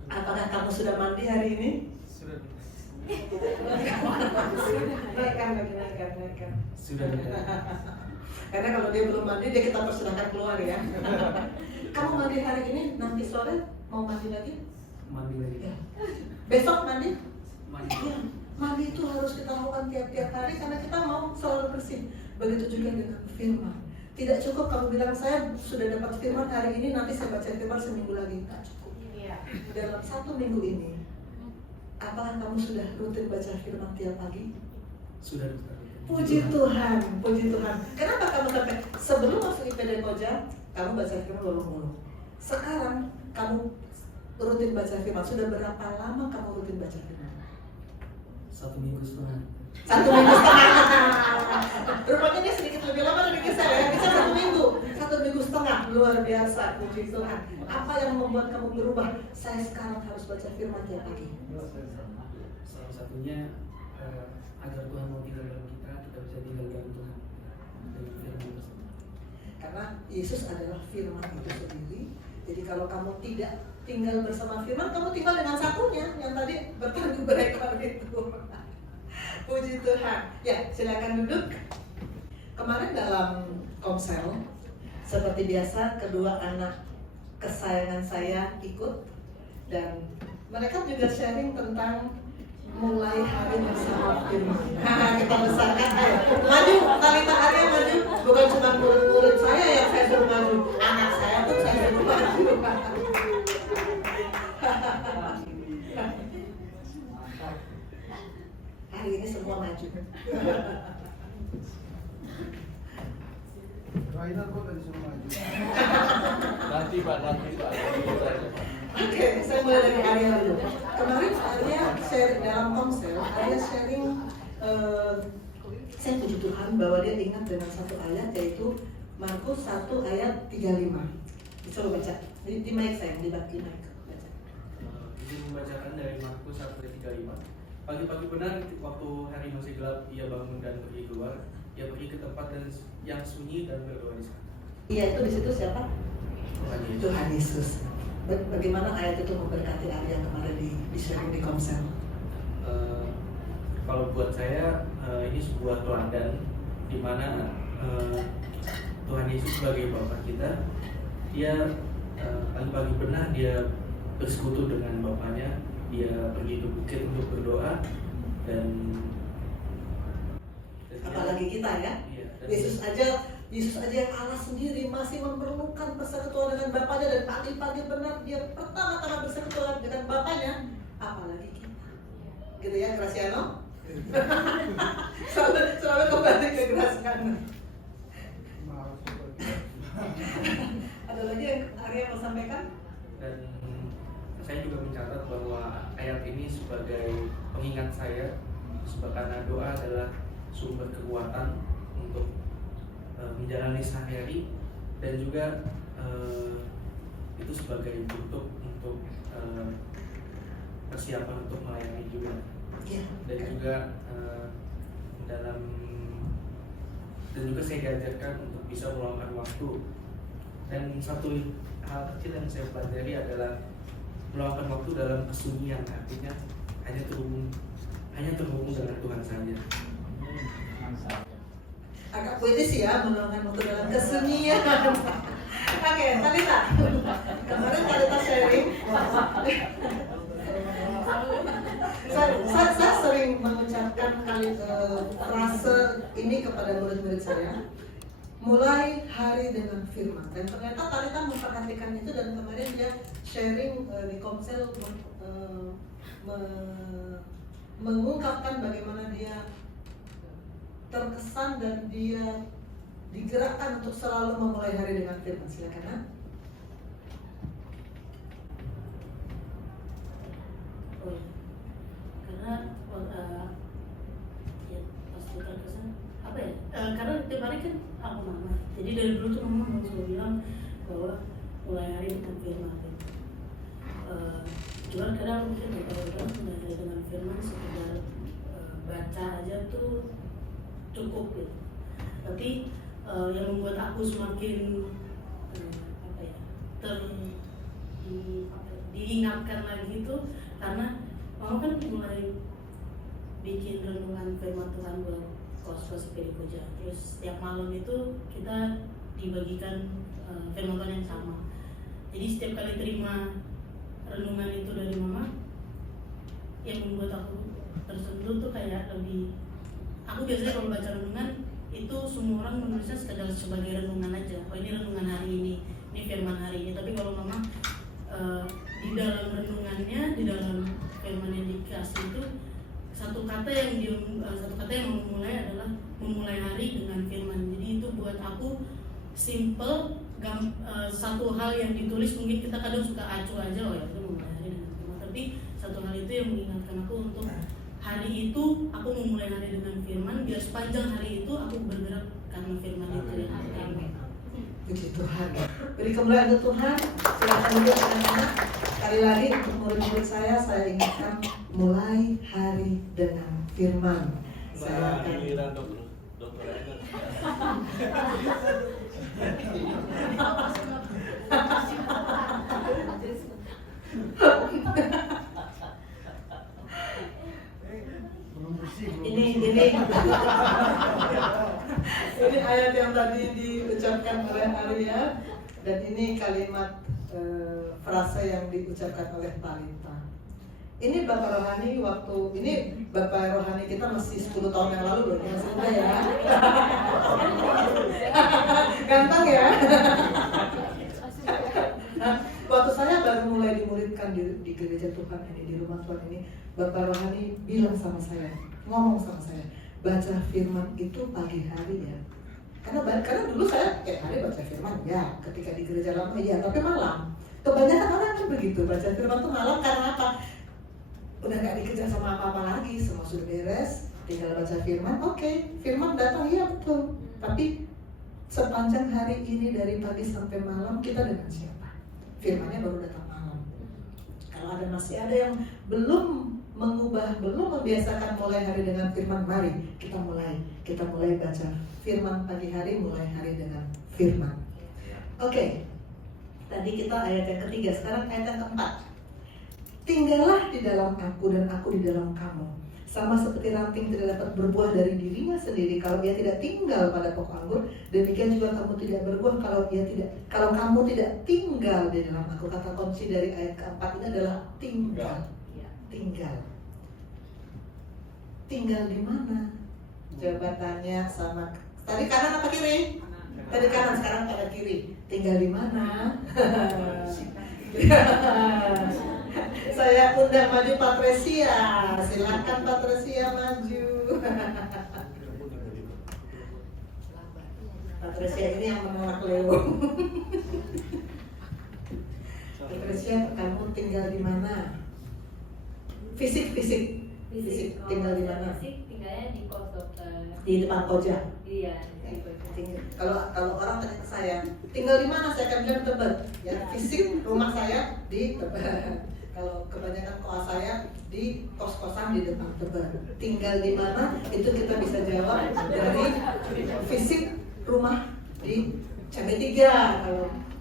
apakah kamu sudah mandi hari ini? Sudah. Naikkan. Sudah. Karena kalau dia belum mandi, dia kita persilahkan keluar ya. Kamu mandi hari ini, nanti sore mau mandi lagi? Mandi lagi. Ya. Besok mandi? Mandi. Ya. Mandi itu harus kita lakukan tiap-tiap hari karena kita mau selalu bersih. Begitu juga dengan firman. Tidak cukup kamu bilang saya sudah dapat firman hari ini, nanti saya baca firman seminggu lagi. Tidak cukup. Dalam 1 minggu ini, apakah kamu sudah rutin baca firman tiap pagi? Sudah. Puji Tuhan, puji Tuhan. Kenapa kamu sampai sebelum masuk IPD Koja, kamu baca firman mulu-mulu. Sekarang kamu rutin baca firman. Sudah berapa lama kamu rutin baca firman? 1 minggu setengah. 1 minggu setengah. Rupanya dia sedikit lebih lama dari saya. Bisa 1 minggu. 1 minggu setengah. Luar biasa, puji Tuhan. Apa yang membuat kamu berubah? Saya sekarang harus baca firman tiap pagi. Salah satunya agar Tuhan mau tinggal dalam kita bisa tinggal dalam Tuhan dengan firman tersebut. Karena Yesus adalah firman itu sendiri. Jadi kalau kamu tidak tinggal bersama firman, kamu tinggal dengan satunya yang tadi bertanduk berekor itu. Puji Tuhan. Ya, silakan duduk. Kemarin dalam komsel, seperti biasa kedua anak kesayangan saya ikut dan mereka juga sharing tentang mulai hari bersama firman. Kita besarkan, ayo maju, Talita Arya maju. Bukan cuma murid-murid saya yang saya suruh maju, anak saya pun saya suruh maju. Hari ini semua maju. Raina kok tadi suruh maju. Nanti Pak. Oke, saya mulai dari Arya dulu. Kemarin Arya share dalam komsel, Arya sharing, saya puji Tuhan bahwa dia ingat dengan satu ayat, yaitu Markus 1 ayat 35. Coba baca. Di mic sayang, di mic. Baca. Izin membacakan dari Markus 1 ayat 35. Pagi-pagi benar waktu hari masih gelap, ia bangun dan pergi keluar. Ia pergi ke tempat yang sunyi dan berdoa di sana. Iya, itu di situ siapa? Tuhan Yesus. Tuhan Yesus. Bagaimana ayat itu memberkati Arya kemarin di sharing di Komsel? Kalau buat saya ini sebuah teladan di mana Tuhan Yesus sebagai Bapa kita, dia pagi-pagi benar dia bersekutu dengan Bapaknya, dia pergi ke bukit untuk berdoa dan Apalagi kita ya. Iya, dan Yesus aja yang Allah sendiri masih memerlukan persekutuan dengan Bapaknya, dan pagi-pagi benar dia pertama-tama bersekutuan dengan Bapaknya, apalagi kita. Gitu ya, Graciano? selalu kembali ke Graciano. Ada lagi yang Arya mau sampaikan? Dan saya juga mencatat bahwa ayat ini sebagai pengingat saya, karena doa adalah sumber kekuatan untuk menjalani sehari-hari, dan juga itu sebagai bentuk untuk persiapan untuk melayani juga. Iya. Dan juga saya diajarkan untuk bisa meluangkan waktu. Dan satu hal kecil yang saya pelajari adalah meluangkan waktu dalam kesunyian, artinya hanya terhubung dengan Tuhan saja. Agak puitis ya, meluangkan waktu dalam kesunyian. Oke, Talita. Kemarin Talita sharing. Saya sering mengucapkan frase ini kepada murid-murid saya. Mulai hari dengan firman. Dan ternyata Talita memperhatikan itu, dan kemarin dia sharing di Komsel mengungkapkan bagaimana dia terkesan dan dia digerakkan untuk selalu memulai hari dengan firman. Silakan. Ha? Karena ya pasti terkesan apa ya? Karena tiap hari kan aku mama. Jadi dari dulu tuh mama selalu bilang bahwa mulai hari dengan firman. Cuman kadang mungkin kalau mulai hari dengan firman sekedar baca aja tuh cukup gitu. Tapi yang membuat aku semakin diingatkan lagi itu karena mama kan mulai bikin renungan firman Tuhan buat kos-kos PD Koja. Terus setiap malam itu kita dibagikan firman Tuhan yang sama. Jadi setiap kali terima renungan itu dari mama, yang membuat aku tersentuh tuh kayak lebih. Aku biasanya kalau baca renungan itu semua orang menulisnya sekedar sebagai renungan aja. Oh ini renungan hari ini firman hari ini. Tapi kalau mama di dalam renungannya, di dalam firman yang dikasih itu satu kata yang memulai adalah memulai hari dengan firman. Jadi itu buat aku simple, satu hal yang ditulis mungkin kita kadang suka acuh aja, oh ya itu memulai hari dengan firman. Tapi satu hal itu yang mengingatkan aku untuk hari itu aku memulai hari dengan firman, biar sepanjang hari itu aku bergerak karena firman itu yang ada. Puji Tuhan. Beri kemuliaan untuk Tuhan. Silakan duduk anak-anak. Sekali lagi untuk murid-murid saya ingatkan mulai hari dengan firman. Saya akan giliran dokter Eder. Ini ayat yang tadi diucapkan oleh Arya, dan ini kalimat frase yang diucapkan oleh Talita. Ini Bapak Rohani Bapak Rohani kita masih 10 tahun yang lalu loh, masih muda ya. Ganteng ya. Waktu saya baru mulai dimuridkan di gereja Tuhan ini, di rumah Tuhan ini, Bapak Rohani bilang sama saya, ngomong sama saya, baca firman itu pagi hari ya. Karena dulu saya tiap hari baca firman ya, ketika di gereja lama ya, tapi malam. Kebanyakan orang kan begitu, baca firman itu malam karena apa? Udah gak dikejar sama apa-apa lagi, semua sudah beres, tinggal baca firman. Oke, firman datang, iya betul. Tapi sepanjang hari ini dari pagi sampai malam kita dengan siapa? Firman-Nya baru datang malam. Kalau masih ada yang belum mengubah, belum membiasakan mulai hari dengan firman, mari kita mulai baca firman pagi hari, mulai hari dengan firman. Oke. Tadi kita ayat yang ketiga, sekarang ayat yang keempat. Tinggallah di dalam aku dan aku di dalam kamu. Sama seperti ranting tidak dapat berbuah dari dirinya sendiri kalau ia tidak tinggal pada pokok anggur, demikian juga kamu tidak berbuah kalau kamu tidak tinggal di dalam aku. Kata kunci dari ayat keempat ini adalah tinggal. Tinggal di mana? Coba tanya sama tadi kanan apa kiri? Tadi kanan, sekarang pada kiri. Tinggal di mana? Saya undang maju Patresia. Silakan Patresia maju. Patresia ini yang menolak Leo. Patresia, kamu tinggal di mana? Fisik tinggal di mana? Fisik tinggalnya di kos, dokter. Di depan koja. Iya. Kalau orang tanya ke saya, tinggal di mana? Saya akan bilang Tebet. Ya, fisik rumah saya di Tebet. Kalau kebanyakan koas saya di kos-kosan di depan Tebet. Tinggal di mana? Itu kita bisa jawab dari fisik rumah di Cabe 3.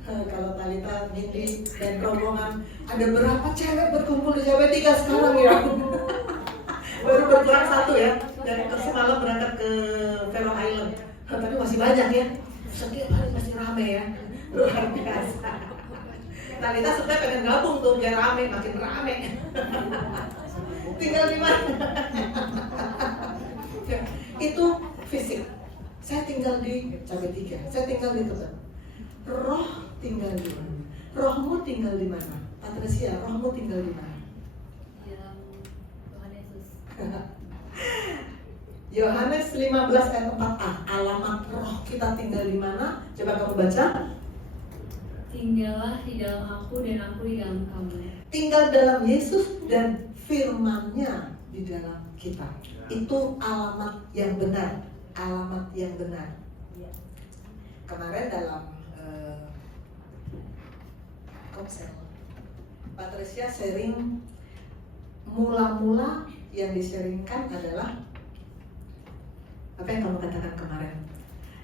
Kalau Talita, Nindi, dan rombongan, ada berapa cewek berkumpul di Cabe 3 sekarang ya? Baru berkurang 1 ya. Dan semalam berangkat ke Faroe Island. Tapi masih banyak ya. Setiap hari masih rame ya. Luar biasa. Talita sebenarnya pengen gabung tuh biar rame, makin rame. Tinggal di mana? Itu fisik. Saya tinggal di Cabe 3. Saya tinggal di Tebet. Roh tinggal di mana? Rohmu tinggal di mana? Patresia, rohmu tinggal di mana? Di dalam Tuhan Yesus. Yohanes 15 ayat 4a. Alamat roh kita tinggal di mana? Coba kamu baca. Tinggallah di dalam aku dan aku di dalam kamu. Tinggal dalam Yesus dan firman-Nya di dalam kita. Itu alamat yang benar. Alamat yang benar. Kemarin dalam konsel Patresia sharing, mula-mula yang di-sharingkan adalah apa yang kamu katakan kemarin.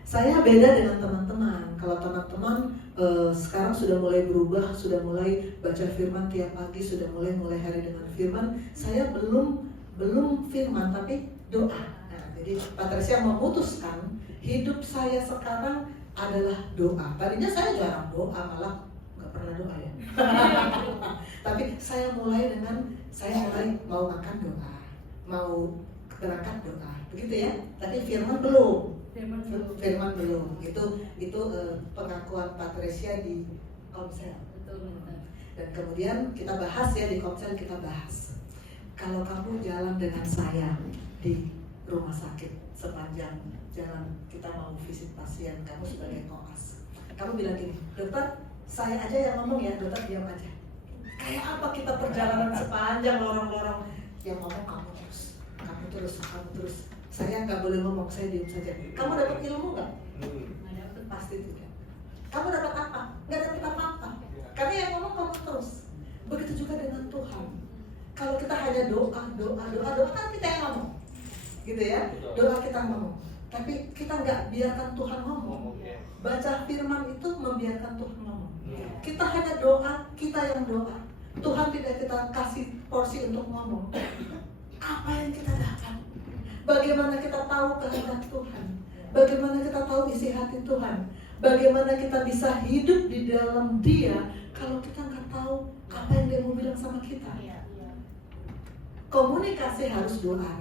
Saya beda dengan teman-teman. Kalau teman-teman sekarang sudah mulai berubah, sudah mulai baca firman tiap pagi, sudah mulai hari dengan firman. Saya belum firman tapi doa. Nah, jadi Patresia memutuskan hidup saya sekarang adalah doa. Tadinya saya jarang doa, malah nggak pernah doa ya. Tapi saya mulai mau makan doa, mau berangkat doa, begitu ya. Tapi firman belum. Firman belum. Itu pengakuan Patresia di konsel. Betul. Dan kemudian kita bahas ya di konsel, kita bahas kalau kamu jalan dengan saya di rumah sakit sepanjang jalan kita mau visit pasien, kamu sebagai koas, kamu bilang gini, dokter saya aja yang ngomong ya, dokter diam aja. Kayak apa kita perjalanan sepanjang lorong-lorong, yang ngomong kamu terus. Saya nggak boleh ngomong, saya diam saja. Kamu dapat ilmu nggak? Nggak dapat, pasti tidak. Kamu dapat apa? Nggak dapat apa-apa. Karena yang ngomong kamu terus. Begitu juga dengan Tuhan. Kalau kita hanya doa kan kita yang ngomong, gitu ya. Doa kita ngomong, tapi kita nggak biarkan Tuhan ngomong. Baca firman itu membiarkan Tuhan ngomong. Kita hanya doa, kita yang doa. Tuhan tidak kita kasih porsi untuk ngomong. Apa yang kita dapat? Bagaimana kita tahu kehendak Tuhan? Bagaimana kita tahu isi hati Tuhan? Bagaimana kita bisa hidup di dalam Dia kalau kita nggak tahu apa yang Dia mau bilang sama kita? Komunikasi harus doa.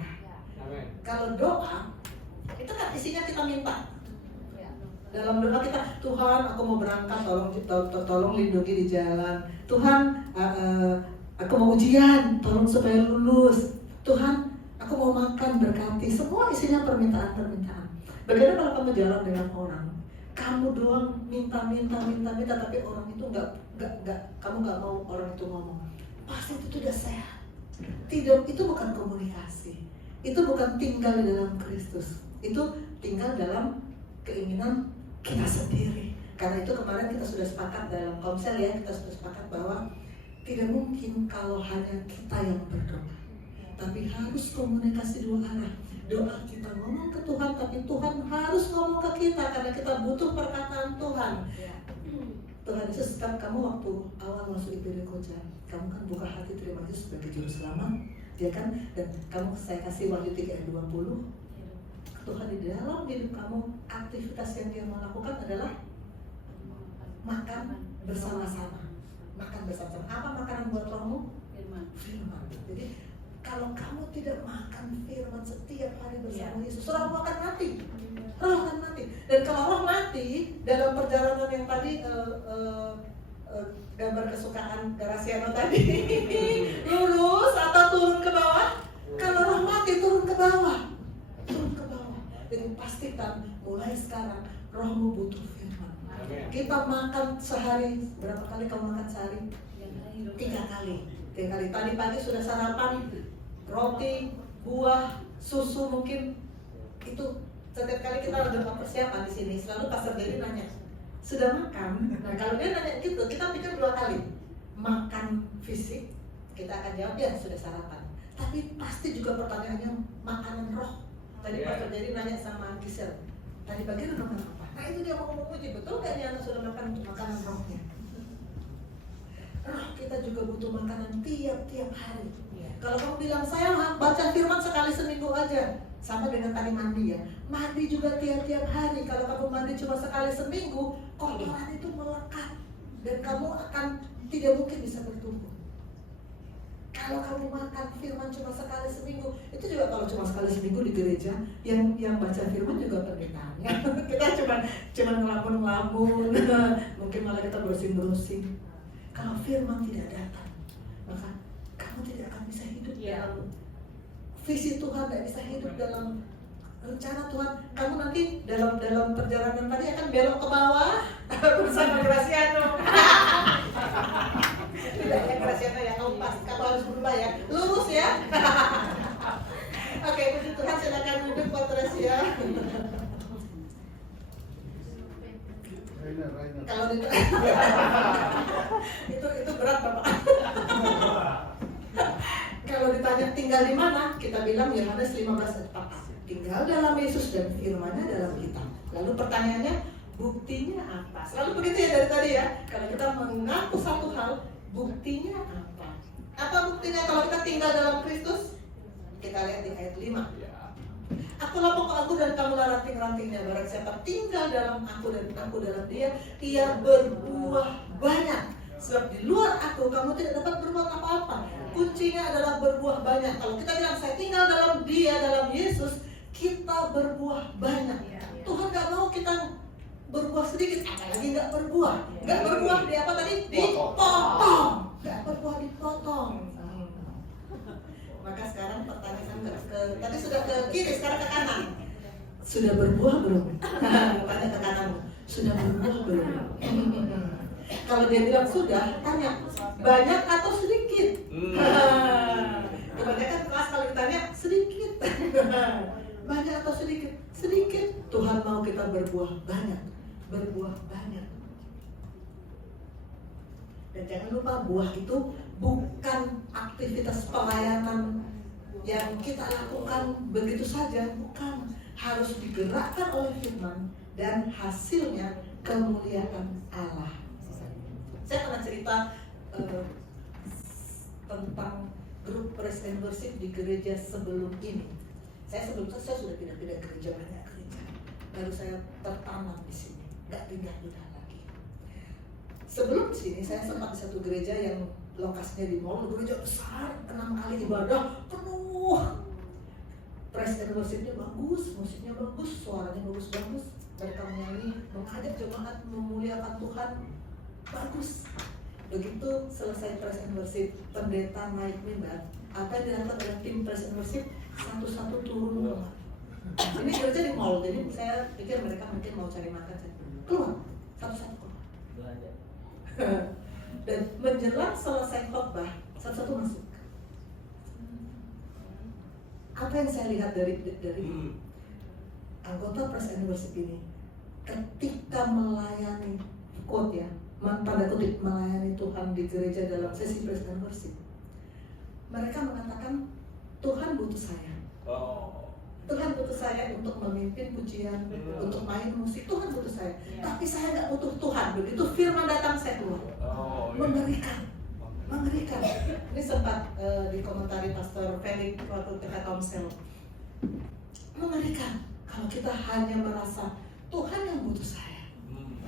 Kalau doa, itu kan isinya kita minta. Dalam doa kita, Tuhan aku mau berangkat, tolong lindungi di jalan. Tuhan aku mau ujian, tolong supaya lulus. Tuhan aku mau makan, berkati. Semua isinya permintaan. Bagaimana kalau kamu jalan dengan orang, kamu doang minta, tapi orang itu kamu nggak mau orang itu ngomong. Pasti itu tidak sehat. Tidak, itu bukan komunikasi. Itu bukan tinggal di dalam Kristus. Itu tinggal dalam keinginan kita sendiri. Karena itu kemarin kita sudah sepakat dalam konsel ya, kita sudah sepakat bahwa tidak mungkin kalau hanya kita yang berdoa, tapi harus komunikasi dua arah. Doa kita ngomong ke Tuhan, tapi Tuhan harus ngomong ke kita karena kita butuh perkataan Tuhan. Tuhan Yesus, kan kamu waktu awal masuk IPB Koja, kamu kan buka hati terima Yesus sebagai juru selamat, ya kan? Dan kamu, saya kasih Wahyu 3 ayat 20. Tuhan di dalam hidup kamu, aktivitas yang dia mau lakukan adalah makan bersama-sama. Makan bersama-sama. Apa makanan buat rohmu? Firman. Jadi kalau kamu tidak makan firman setiap hari bersama Yesus, rohmu akan mati. Roh akan mati. Dan kalau roh mati dalam perjalanan yang tadi gambar kesukaan Graciano tadi lurus atau turun ke bawah. Kalau roh mati turun ke bawah. Turun ke bawah. Jadi pastikan mulai sekarang rohmu butuh firman. Kita makan sehari, berapa kali kamu makan sehari? 3 kali. 3 kali. Tadi pagi sudah sarapan, roti, buah, susu mungkin. Itu setiap kali kita ada persiapan di sini, selalu Pastor Jerry nanya, sudah makan? Nah kalau dia nanya gitu, kita pikir 2 kali. Makan fisik, kita akan jawab ya sudah sarapan. Tapi pasti juga pertanyaannya makanan roh. Tadi Pastor Jerry nanya sama Gisel, tadi pagi udah makan apa? Nah itu dia mau menguji, betul gak nih anak sudah makan makanan rohnya? Roh kita juga butuh makanan tiap-tiap hari. Kalau kamu bilang saya baca firman sekali seminggu aja, sama dengan tadi mandi ya. Mandi juga tiap-tiap hari. Kalau kamu mandi cuma sekali seminggu, kotoran itu melekat dan kamu akan tidak mungkin bisa bertumbuh. Kalau kamu makan firman cuma sekali seminggu, itu juga kalau cuma sekali seminggu di gereja, yang baca firman juga pendetanya. Kita cuma ngelamun-ngelamun, mungkin malah kita bersin-bersin. Kalau firman tidak datang, maka kamu tidak akan bisa hidup dalam visi Tuhan, tidak bisa hidup dalam rencana Tuhan. Kamu nanti dalam perjalanan tadi akan belok ke bawah bersama Graciano. Tidak ya Graciano ya, kamu harus berubah ya, lurus ya. Oke, puji Tuhan, silakan duduk Pak Tresia. Kalau itu berat Bapak. Kalau ditanya tinggal di mana, kita bilang Yohanes 15 ayat 4. Tinggal dalam Yesus dan firman-Nya dalam kita. Lalu pertanyaannya, buktinya apa? Selalu begitu ya dari tadi ya. Kalau kita mengaku satu hal, buktinya apa? Apa buktinya kalau kita tinggal dalam Kristus? Kita lihat di ayat 5. Akulah pokok aku dan kamulah ranting-rantingnya. Barang siapa tinggal dalam aku dan aku dalam dia, ia berbuah banyak. Sebab di luar aku kamu tidak dapat berbuat apa-apa. Kuncinya adalah berbuah banyak. Kalau kita bilang saya tinggal dalam dia, dalam Yesus, kita berbuah banyak. Tuhan gak mau kita berbuah sedikit, apalagi gak berbuah. Gak berbuah di apa tadi? Dipotong. Gak berbuah dipotong. Maka sekarang pertanyaan tadi sudah ke kiri, sekarang ke kanan. Sudah berbuah belum? Tanya ke kanan. Sudah berbuah belum? Kalau dia bilang sudah, tanya banyak atau sedikit? Kebanyakan kelas kalau ditanya sedikit. Banyak atau sedikit? Sedikit. Tuhan mau kita berbuah banyak. Berbuah banyak. Dan jangan lupa buah itu bukan aktivitas pelayanan yang kita lakukan begitu saja, bukan. Harus digerakkan oleh firman dan hasilnya kemuliaan Allah. Saya pernah cerita tentang grup praise and worship di gereja sebelum ini. Saya sudah pindah-pindah gereja, banyak gereja. Lalu saya tertanam di sini, nggak pindah-pindah lagi. Sebelum sini saya sempat di satu gereja yang lokasinya di mall, gereja besar, 6 kali ibadah penuh. Praise and worship-nya bagus, musiknya bagus, suaranya bagus-bagus. Mereka menyanyi, mengajak jemaat memuliakan Tuhan, bagus. Begitu selesai praise and worship, pendeta naik mimbar, apa yang dilakukan oleh tim praise and worship, satu-satu turun. Ini gereja di mall, jadi saya pikir mereka mungkin mau cari makan. Keluar, satu-satu keluar. Dan menjelang selesai khotbah, satu-satu masuk. Apa yang saya lihat dari anggota praise and worship ini? ketika melayani, quote ya, tanda kutip melayani Tuhan di gereja dalam sesi praise and worship, mereka mengatakan Tuhan butuh saya. Tuhan butuh saya untuk memimpin pujian, untuk main musik. Tuhan butuh saya, tapi saya nggak butuh Tuhan. Begitu firman datang saya keluar. Mengerikan. Ini sempat dikomentari Pastor Felix waktu kita Komsel. Mengerikan kalau kita hanya merasa Tuhan yang butuh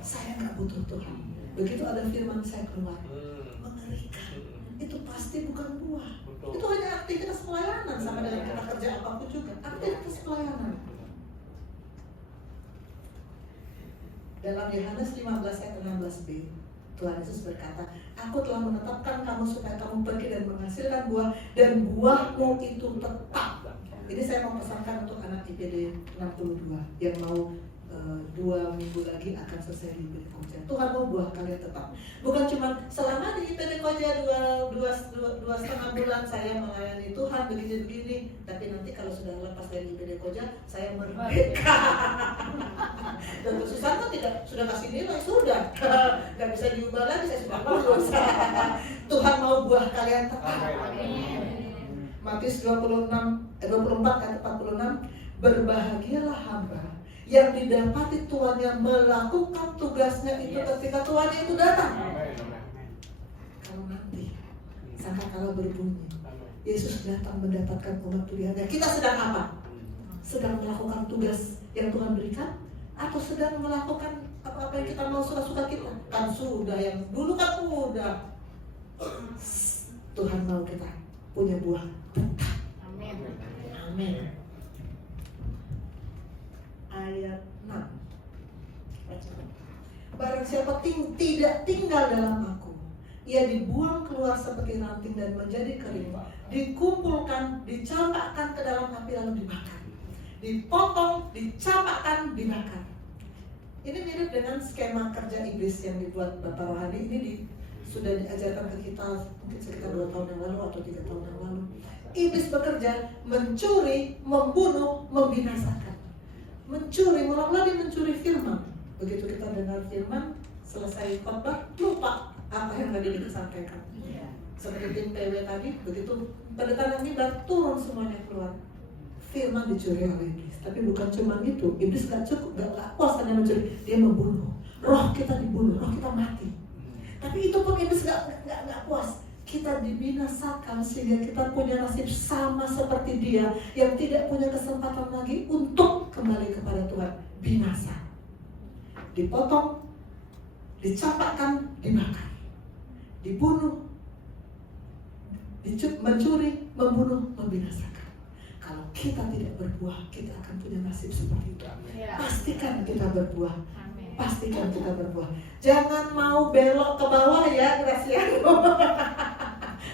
saya nggak butuh Tuhan. Begitu ada firman saya keluar, mengerikan. Itu pasti bukan buah. Itu hanya aktivitas pelayanan, sama dengan kita kerja apapun juga, aktivitas pelayanan. Dalam Yohanes 15 ayat 16b, Tuhan Yesus berkata, Aku telah menetapkan kamu supaya kamu pergi dan menghasilkan buah, dan buahmu itu tetap. Ini saya mau pesankan untuk anak IPD 62 yang mau 2 minggu lagi akan selesai di IPD Koja. Tuhan mau buah kalian tetap. Bukan cuma selama di IPD Koja 2,5 bulan saya melayani Tuhan begini-begini, tapi nanti kalau sudah lepas dari IPD Koja, saya merdeka. Dan kesusahan kan tidak sudah kasih nilai, sudah nggak bisa diubah lagi, saya sudah lulus. Tuhan mau buah kalian tetap. Matius 24 ayat 46, berbahagialah hamba yang didapati tuannya melakukan tugasnya itu ketika tuannya itu datang. Kalau nanti sangkakala berbunyi, Yesus datang mendapatkan umat pilihannya, kita sedang apa? Sedang melakukan tugas yang Tuhan berikan, atau sedang melakukan apa yang kita mau suka-suka kita? Kan sudah, yang dulu kan udah. Tuhan mau kita punya buah. Amin. Ayat 6. Barang siapa tidak tinggal dalam aku, ia dibuang keluar seperti ranting dan menjadi kering, dikumpulkan, dicampakkan ke dalam api lalu dibakar, dipotong, dicampakkan, dibakar. Ini mirip dengan skema kerja iblis yang dibuat Bapak Rohani. Ini sudah diajarkan ke kita mungkin sekitar 2 tahun yang lalu atau 3 tahun yang lalu. Iblis bekerja mencuri, membunuh, membinasakan. Mencuri, mula-mula dia mencuri firman. Begitu kita dengar firman, selesai khotbah, lupa apa yang tadi disampaikan. Seperti tim PW tadi, begitu pada tangan mimbar, turun semuanya keluar. Firman dicuri oleh iblis. Tapi bukan cuma itu, iblis gak cukup, gak puas hanya mencuri, dia membunuh. Roh kita dibunuh, roh kita mati. Tapi itu pun iblis gak puas. Kita dibinasakan sehingga kita punya nasib sama seperti dia yang tidak punya kesempatan lagi untuk kembali kepada Tuhan. Binasa. Dipotong, dicampakkan, dibakar, dibunuh, mencuri, membunuh, membinasakan. Kalau kita tidak berbuah, kita akan punya nasib seperti itu. Pastikan kita berbuah. Pastikan kita berbuah. Jangan mau belok ke bawah ya, Graciano.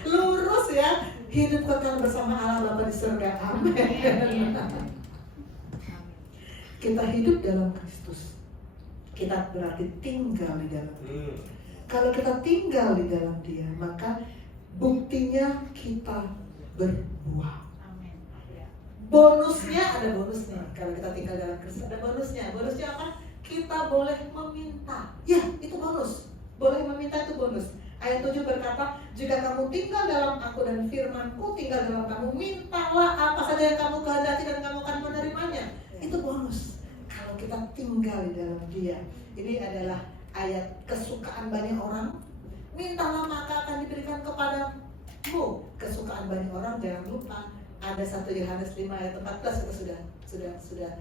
Lurus ya, hidup kekal bersama Allah Bapa di surga. Amin. Kita hidup dalam Kristus. Kita berarti tinggal di dalam Dia. Kalau kita tinggal di dalam Dia, maka buktinya kita berbuah. Bonusnya ada bonusnya. Kalau kita tinggal dalam Kristus ada bonusnya. Bonusnya apa? Kita boleh meminta. Ya, itu bonus. Boleh meminta itu bonus. Ayat 7 berkata, jika kamu tinggal dalam aku dan firmanku tinggal dalam kamu, mintalah apa saja yang kamu kehendaki dan kamu akan menerimanya. Itu bonus. Kalau kita tinggal di dalam Dia. Ini adalah ayat kesukaan banyak orang. Mintalah maka akan diberikan kepadamu. Kesukaan banyak orang, jangan lupa. Ada 1 Yohanes 5 ayat 14 kita sudah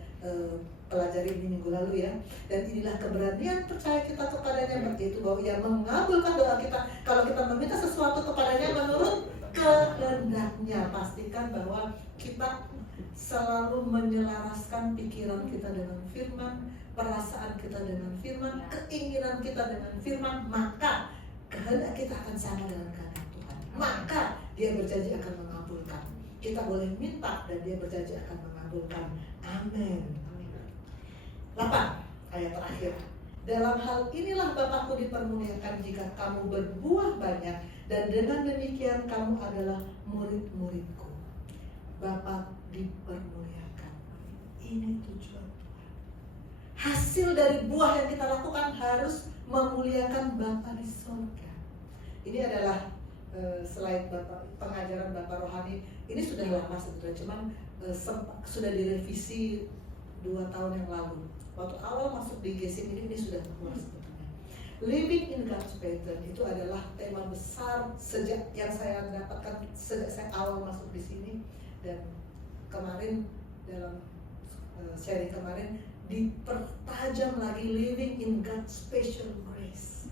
pelajari ini minggu lalu ya. Dan inilah keberanian percaya kita kepadanya, yaitu bahwa Ia mengabulkan doa kita kalau kita meminta sesuatu kepadanya menurut kehendaknya. Pastikan bahwa kita selalu menyelaraskan pikiran kita dengan firman, perasaan kita dengan firman, keinginan kita dengan firman, maka kehendak kita akan sama dengan kehendak Tuhan. Maka Dia berjanji akan mengabulkan. Kita boleh minta dan Dia berjanji akan mengabulkan. Amin. 8 ayat terakhir. Dalam hal inilah Bapakku dipermuliakan jika kamu berbuah banyak, dan dengan demikian kamu adalah murid-muridku. Bapa dipermuliakan. Ini tujuan Tuhan. Hasil hasil dari buah yang kita lakukan harus memuliakan Bapa di surga. Ini adalah selain pengajaran Bapak rohani, ini sudah lama sebetulnya, cuman sudah direvisi 2 tahun yang lalu. Waktu awal masuk di GSIM ini sudah keluar sebetulnya. Living in God's pattern itu adalah tema besar sejak yang saya dapatkan sejak saya awal masuk di sini, dan kemarin dalam seri kemarin dipertajam lagi, living in God's special grace.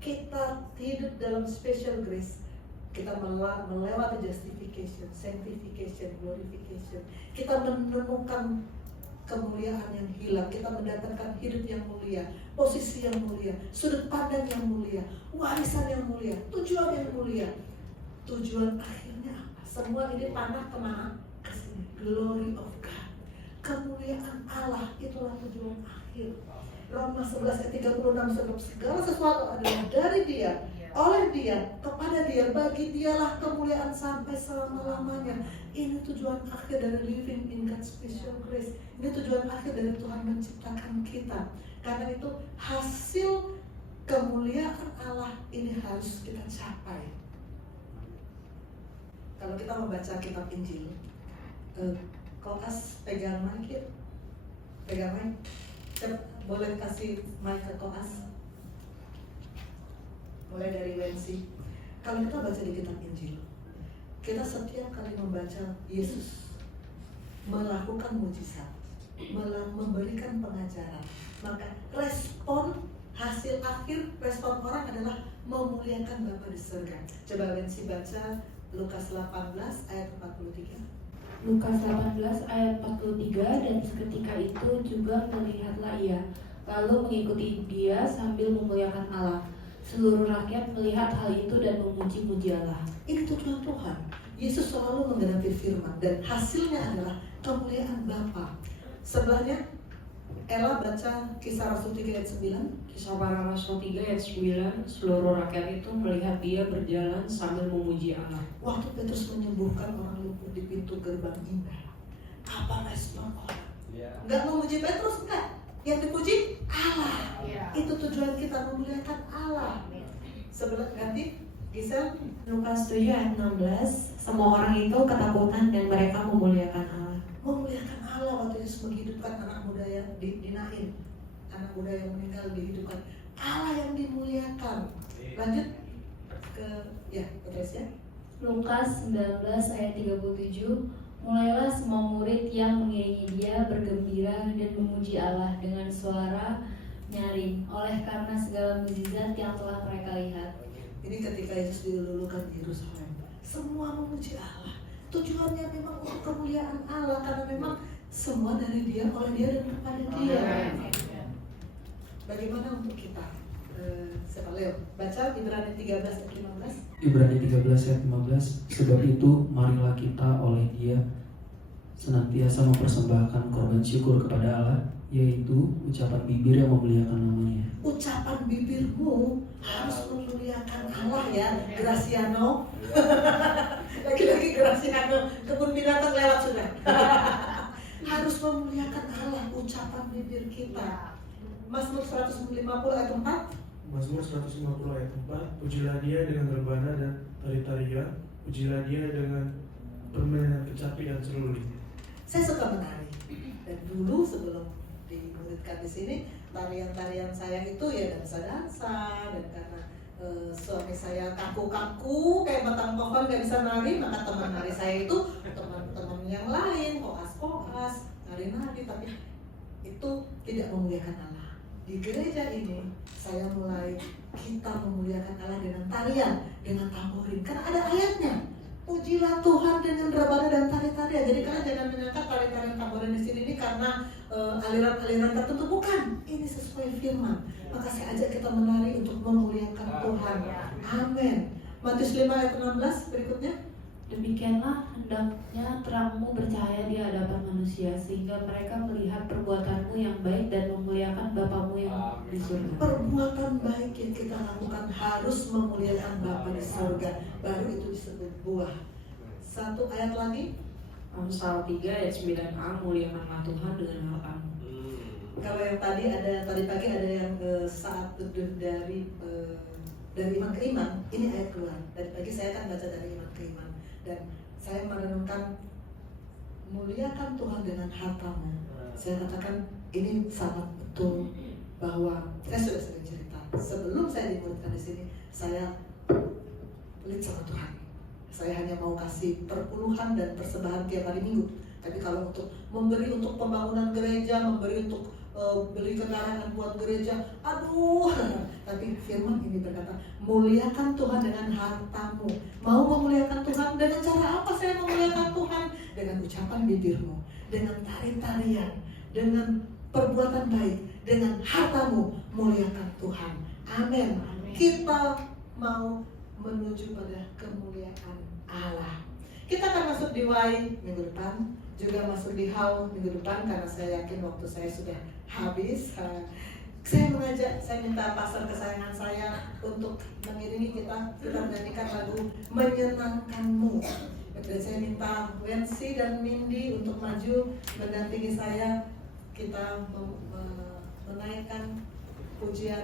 Kita hidup dalam special grace. Kita melewati justification, sanctification, glorification. Kita menemukan kemuliaan yang hilang. Kita mendapatkan hidup yang mulia, posisi yang mulia, sudut pandang yang mulia, warisan yang mulia, tujuan yang mulia. Tujuan akhirnya apa? Semua ini panah kemana? Kesini. Glory of God. Kemuliaan Allah itulah tujuan akhir. Roma 11 ayat 36, sebab segala sesuatu adalah dari Dia, oleh Dia, kepada Dia, bagi Dialah kemuliaan sampai selama-lamanya. Ini tujuan akhir dari living in God's special grace. Ini tujuan akhir dari Tuhan menciptakan kita. Karena itu hasil kemuliaan Allah ini harus kita capai. Kalau kita membaca kitab Injil, Koas pegang mic ya? Pegang mic. Boleh kasih mic ke Koas? Mulai dari Wensi. Kalau kita baca di kitab Injil, kita setiap kali membaca Yesus melakukan mujizat, memberikan pengajaran, maka respon hasil akhir respon orang adalah memuliakan Bapa di surga. Coba Wensi baca Lukas 18 ayat 43. Lukas 18 ayat 43, dan seketika itu juga melihatlah ia, lalu mengikuti dia sambil memuliakan Allah. Seluruh rakyat melihat hal itu dan memuji-muji Allah. Ini tujuan Tuhan. Yesus selalu menggenapi firman, dan hasilnya adalah kemuliaan Bapa. Sebelahnya Ella baca Kisah Rasul 3 ayat 9. Kisah Para Rasul 3 ayat 9, seluruh rakyat itu melihat dia berjalan sambil memuji Allah. Waktu Petrus menyembuhkan orang lumpuh di pintu gerbang indah, apa respon orang? Enggak memuji Petrus, enggak. Yang dipuji Allah. Itu tujuan kita, memuliakan Allah. Sebelah ganti Gisel. Lukas 7 ayat 16, semua orang itu ketakutan dan mereka memuliakan Allah. Memuliakan Allah waktu Yesus menghidupkan anak muda yang dinain, anak muda yang meninggal dihidupkan. Allah yang dimuliakan. Lanjut ke terus ya. Lukas 19 ayat 37, mulailah semua murid yang mengiringi dia bergembira dan memuji Allah dengan suara nyaring oleh karena segala mukjizat yang telah mereka lihat. Ini ketika Yesus dilulukan di Yerusalem, semua memuji Allah. Tujuannya memang untuk kemuliaan Allah, karena memang semua dari Dia, oleh Dia, dan kepada Dia. Bagaimana untuk kita? Siapa Leo? Baca Ibrani 13 ayat 15. Ibrani 13 ayat 15. Sebab itu marilah kita oleh Dia senantiasa mempersembahkan korban syukur kepada Allah, yaitu ucapan bibir yang memuliakan namanya. Ucapan bibirmu harus memuliakan Allah ya, Graciano. Lagi-lagi Graciano, kebun binatang lewat sudah. Harus memuliakan Allah, ucapan bibir kita. Mazmur 150 ayat 4. Mazmur 150 ayat 4. Pujilah Dia dengan rebana dan tari-tarian, pujilah Dia dengan permainan kecapi dan seruling. Saya suka menari, dan dulu sebelum dimuridkan di sini, tarian-tarian saya itu ya dansa-dansa, dan karena suami saya kaku-kaku kayak batang pohon gak bisa nari, maka teman nari saya itu teman-teman yang lain, koas-koas, nari-nari, tapi itu tidak memuliakan Allah. Di gereja ini saya mulai kita memuliakan Allah dengan tarian, dengan tamborin, karena ada ayatnya. Pujilah Tuhan dengan rebana dan tari-tarian. Jadi kalian jangan menyangka tari-tarian tamborin di sini ini karena aliran-aliran tertentu, bukan. Ini sesuai firman. Maka saya ajak kita menari untuk memuliakan Tuhan. Amin. Matius 5 ayat 16 berikutnya. Demikianlah hendaknya terangmu bercahaya di hadapan manusia, sehingga mereka melihat perbuatanmu yang baik dan memuliakan Bapamu yang di surga. Perbuatan baik yang kita lakukan harus memuliakan Bapa di surga. Baru itu disebut buah. Satu ayat lagi. Amsal 3 ayat 9a, muliakanlah Tuhan dengan hartamu. Kalau yang tadi pagi ada yang saat teduh dari iman ke iman, ini ayat keluar. Tadi pagi saya kan baca dari iman ke iman, dan saya merenungkan muliakan Tuhan dengan hartamu. Saya katakan ini sangat betul, bahwa saya sudah sering cerita sebelum saya dimuridkan di sini, saya pelit sama Tuhan. Saya hanya mau kasih perpuluhan dan persembahan tiap hari Minggu. Tapi kalau untuk memberi untuk pembangunan gereja, memberi untuk beli kendaraan buat gereja, aduh. Tapi firman ini berkata, muliakan Tuhan dengan hartamu. Mau memuliakan Tuhan dengan cara apa saya memuliakan Tuhan? Dengan ucapan bibirmu, dengan tari-tarian, dengan perbuatan baik, dengan hartamu muliakan Tuhan. Amin. Kita mau menuju pada kemuliaan Allah. Kita akan masuk di Y minggu depan, juga masuk di How minggu depan, karena saya yakin waktu saya sudah habis. Saya minta pastor kesayangan saya untuk mengiringi kita menyanyikan lagu Menyenangkanmu. Dan saya minta Wensi dan Mindy untuk maju mendampingi saya. Kita menaikkan pujian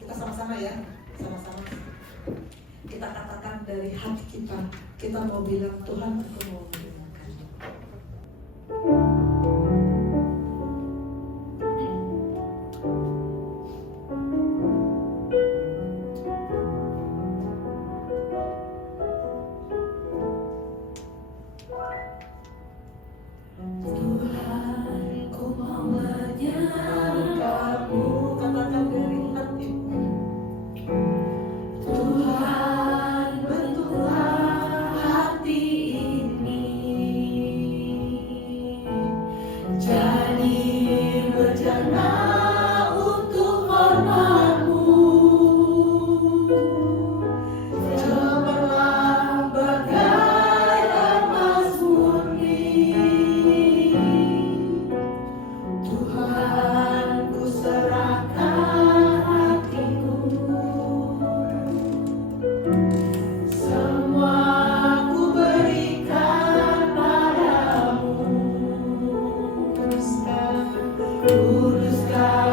kita sama-sama ya, sama-sama. Kita katakan dari hati kita mau bilang, Tuhan, aku mau menyenangkan-Mu. Tuhan, ku mau menyenangkan-Mu. Katakan dari hatimu. Tuhan, bentuklah hati ini jadi berjana untuk hormat-Mu. Cemerlang bagai emas murni. Tuhan, ku serahkan hatiku. Semua ku berikan padamu. Kuduskan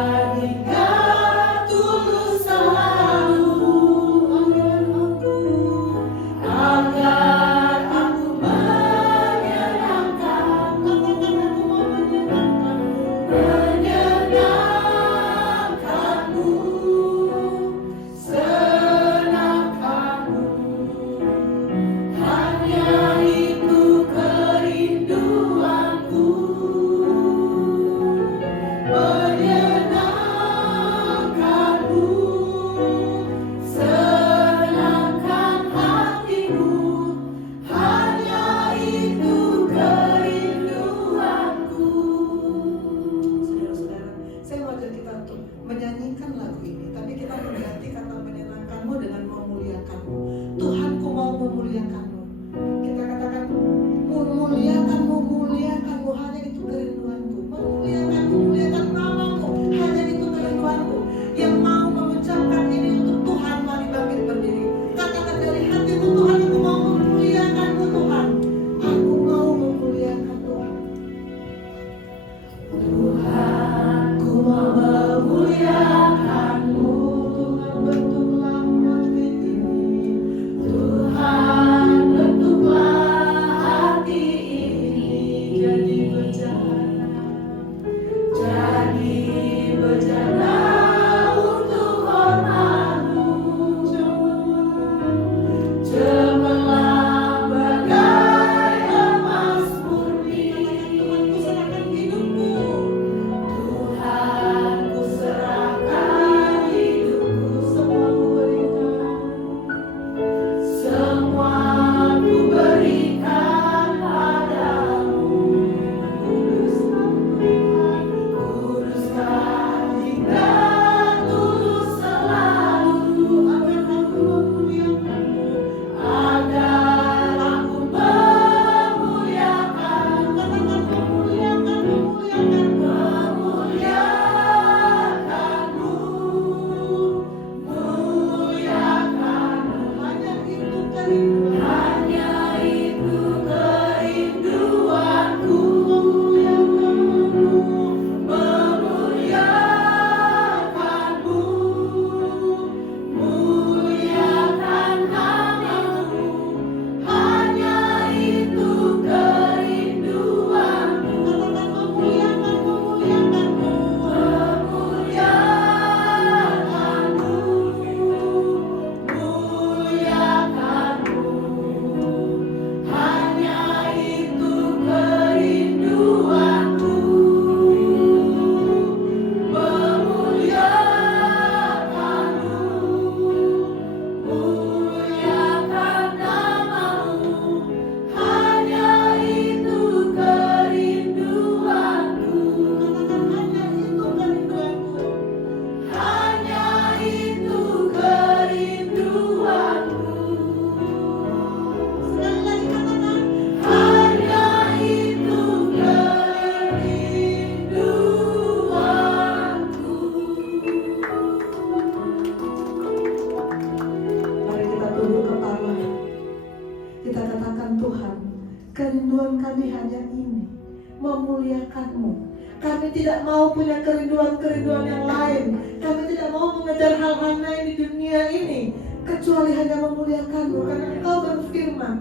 memuliakan-Mu. Kami tidak mau punya kerinduan-kerinduan yang lain. Kami tidak mau mengejar hal-hal lain di dunia ini kecuali hanya memuliakan-Mu. Karena Engkau berfirman,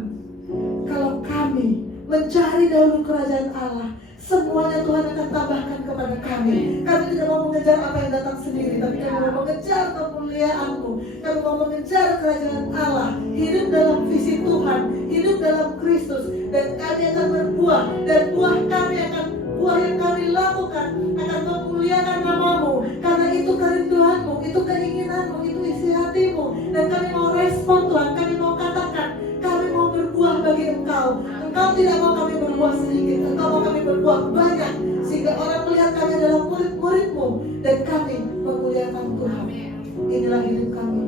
kalau kami mencari dahulu kerajaan Allah, semuanya Tuhan akan tambahkan kepada kami. Kami tidak mau mengejar apa yang datang sendiri, tapi kami mau mengejar kemuliaan-Mu. Kami mau mengejar kerajaan Allah, hidup dalam visi Tuhan, hidup dalam Kristus, dan kami akan berbuah, dan buah yang kami lakukan akan memuliakan nama-Mu. Karena itu kerinduan-Mu, itu keinginan-Mu, itu isi hati-Mu, dan kami mau respon Tuhan. Kami mau katakan, kami mau berbuah bagi Engkau. Engkau tidak mau kami berbuah sedikit, Engkau mau kami berbuah banyak, sehingga orang melihat kami adalah murid-murid-Mu, dan kami memuliakan Tuhan. Inilah hidup kami.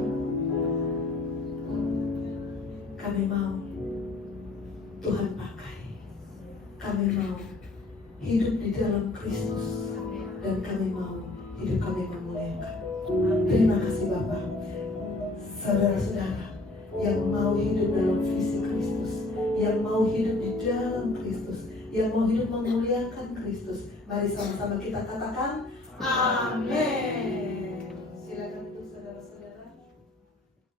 Kami mau Tuhan pakai. Kami mau hidup di dalam Kristus, dan kami mau hidup kami memuliakan. Terima kasih Bapak. Saudara-saudara yang mau hidup dalam visi Kristus, yang mau hidup di dalam Kristus, yang mau hidup memuliakan Kristus, mari sama-sama kita katakan amin.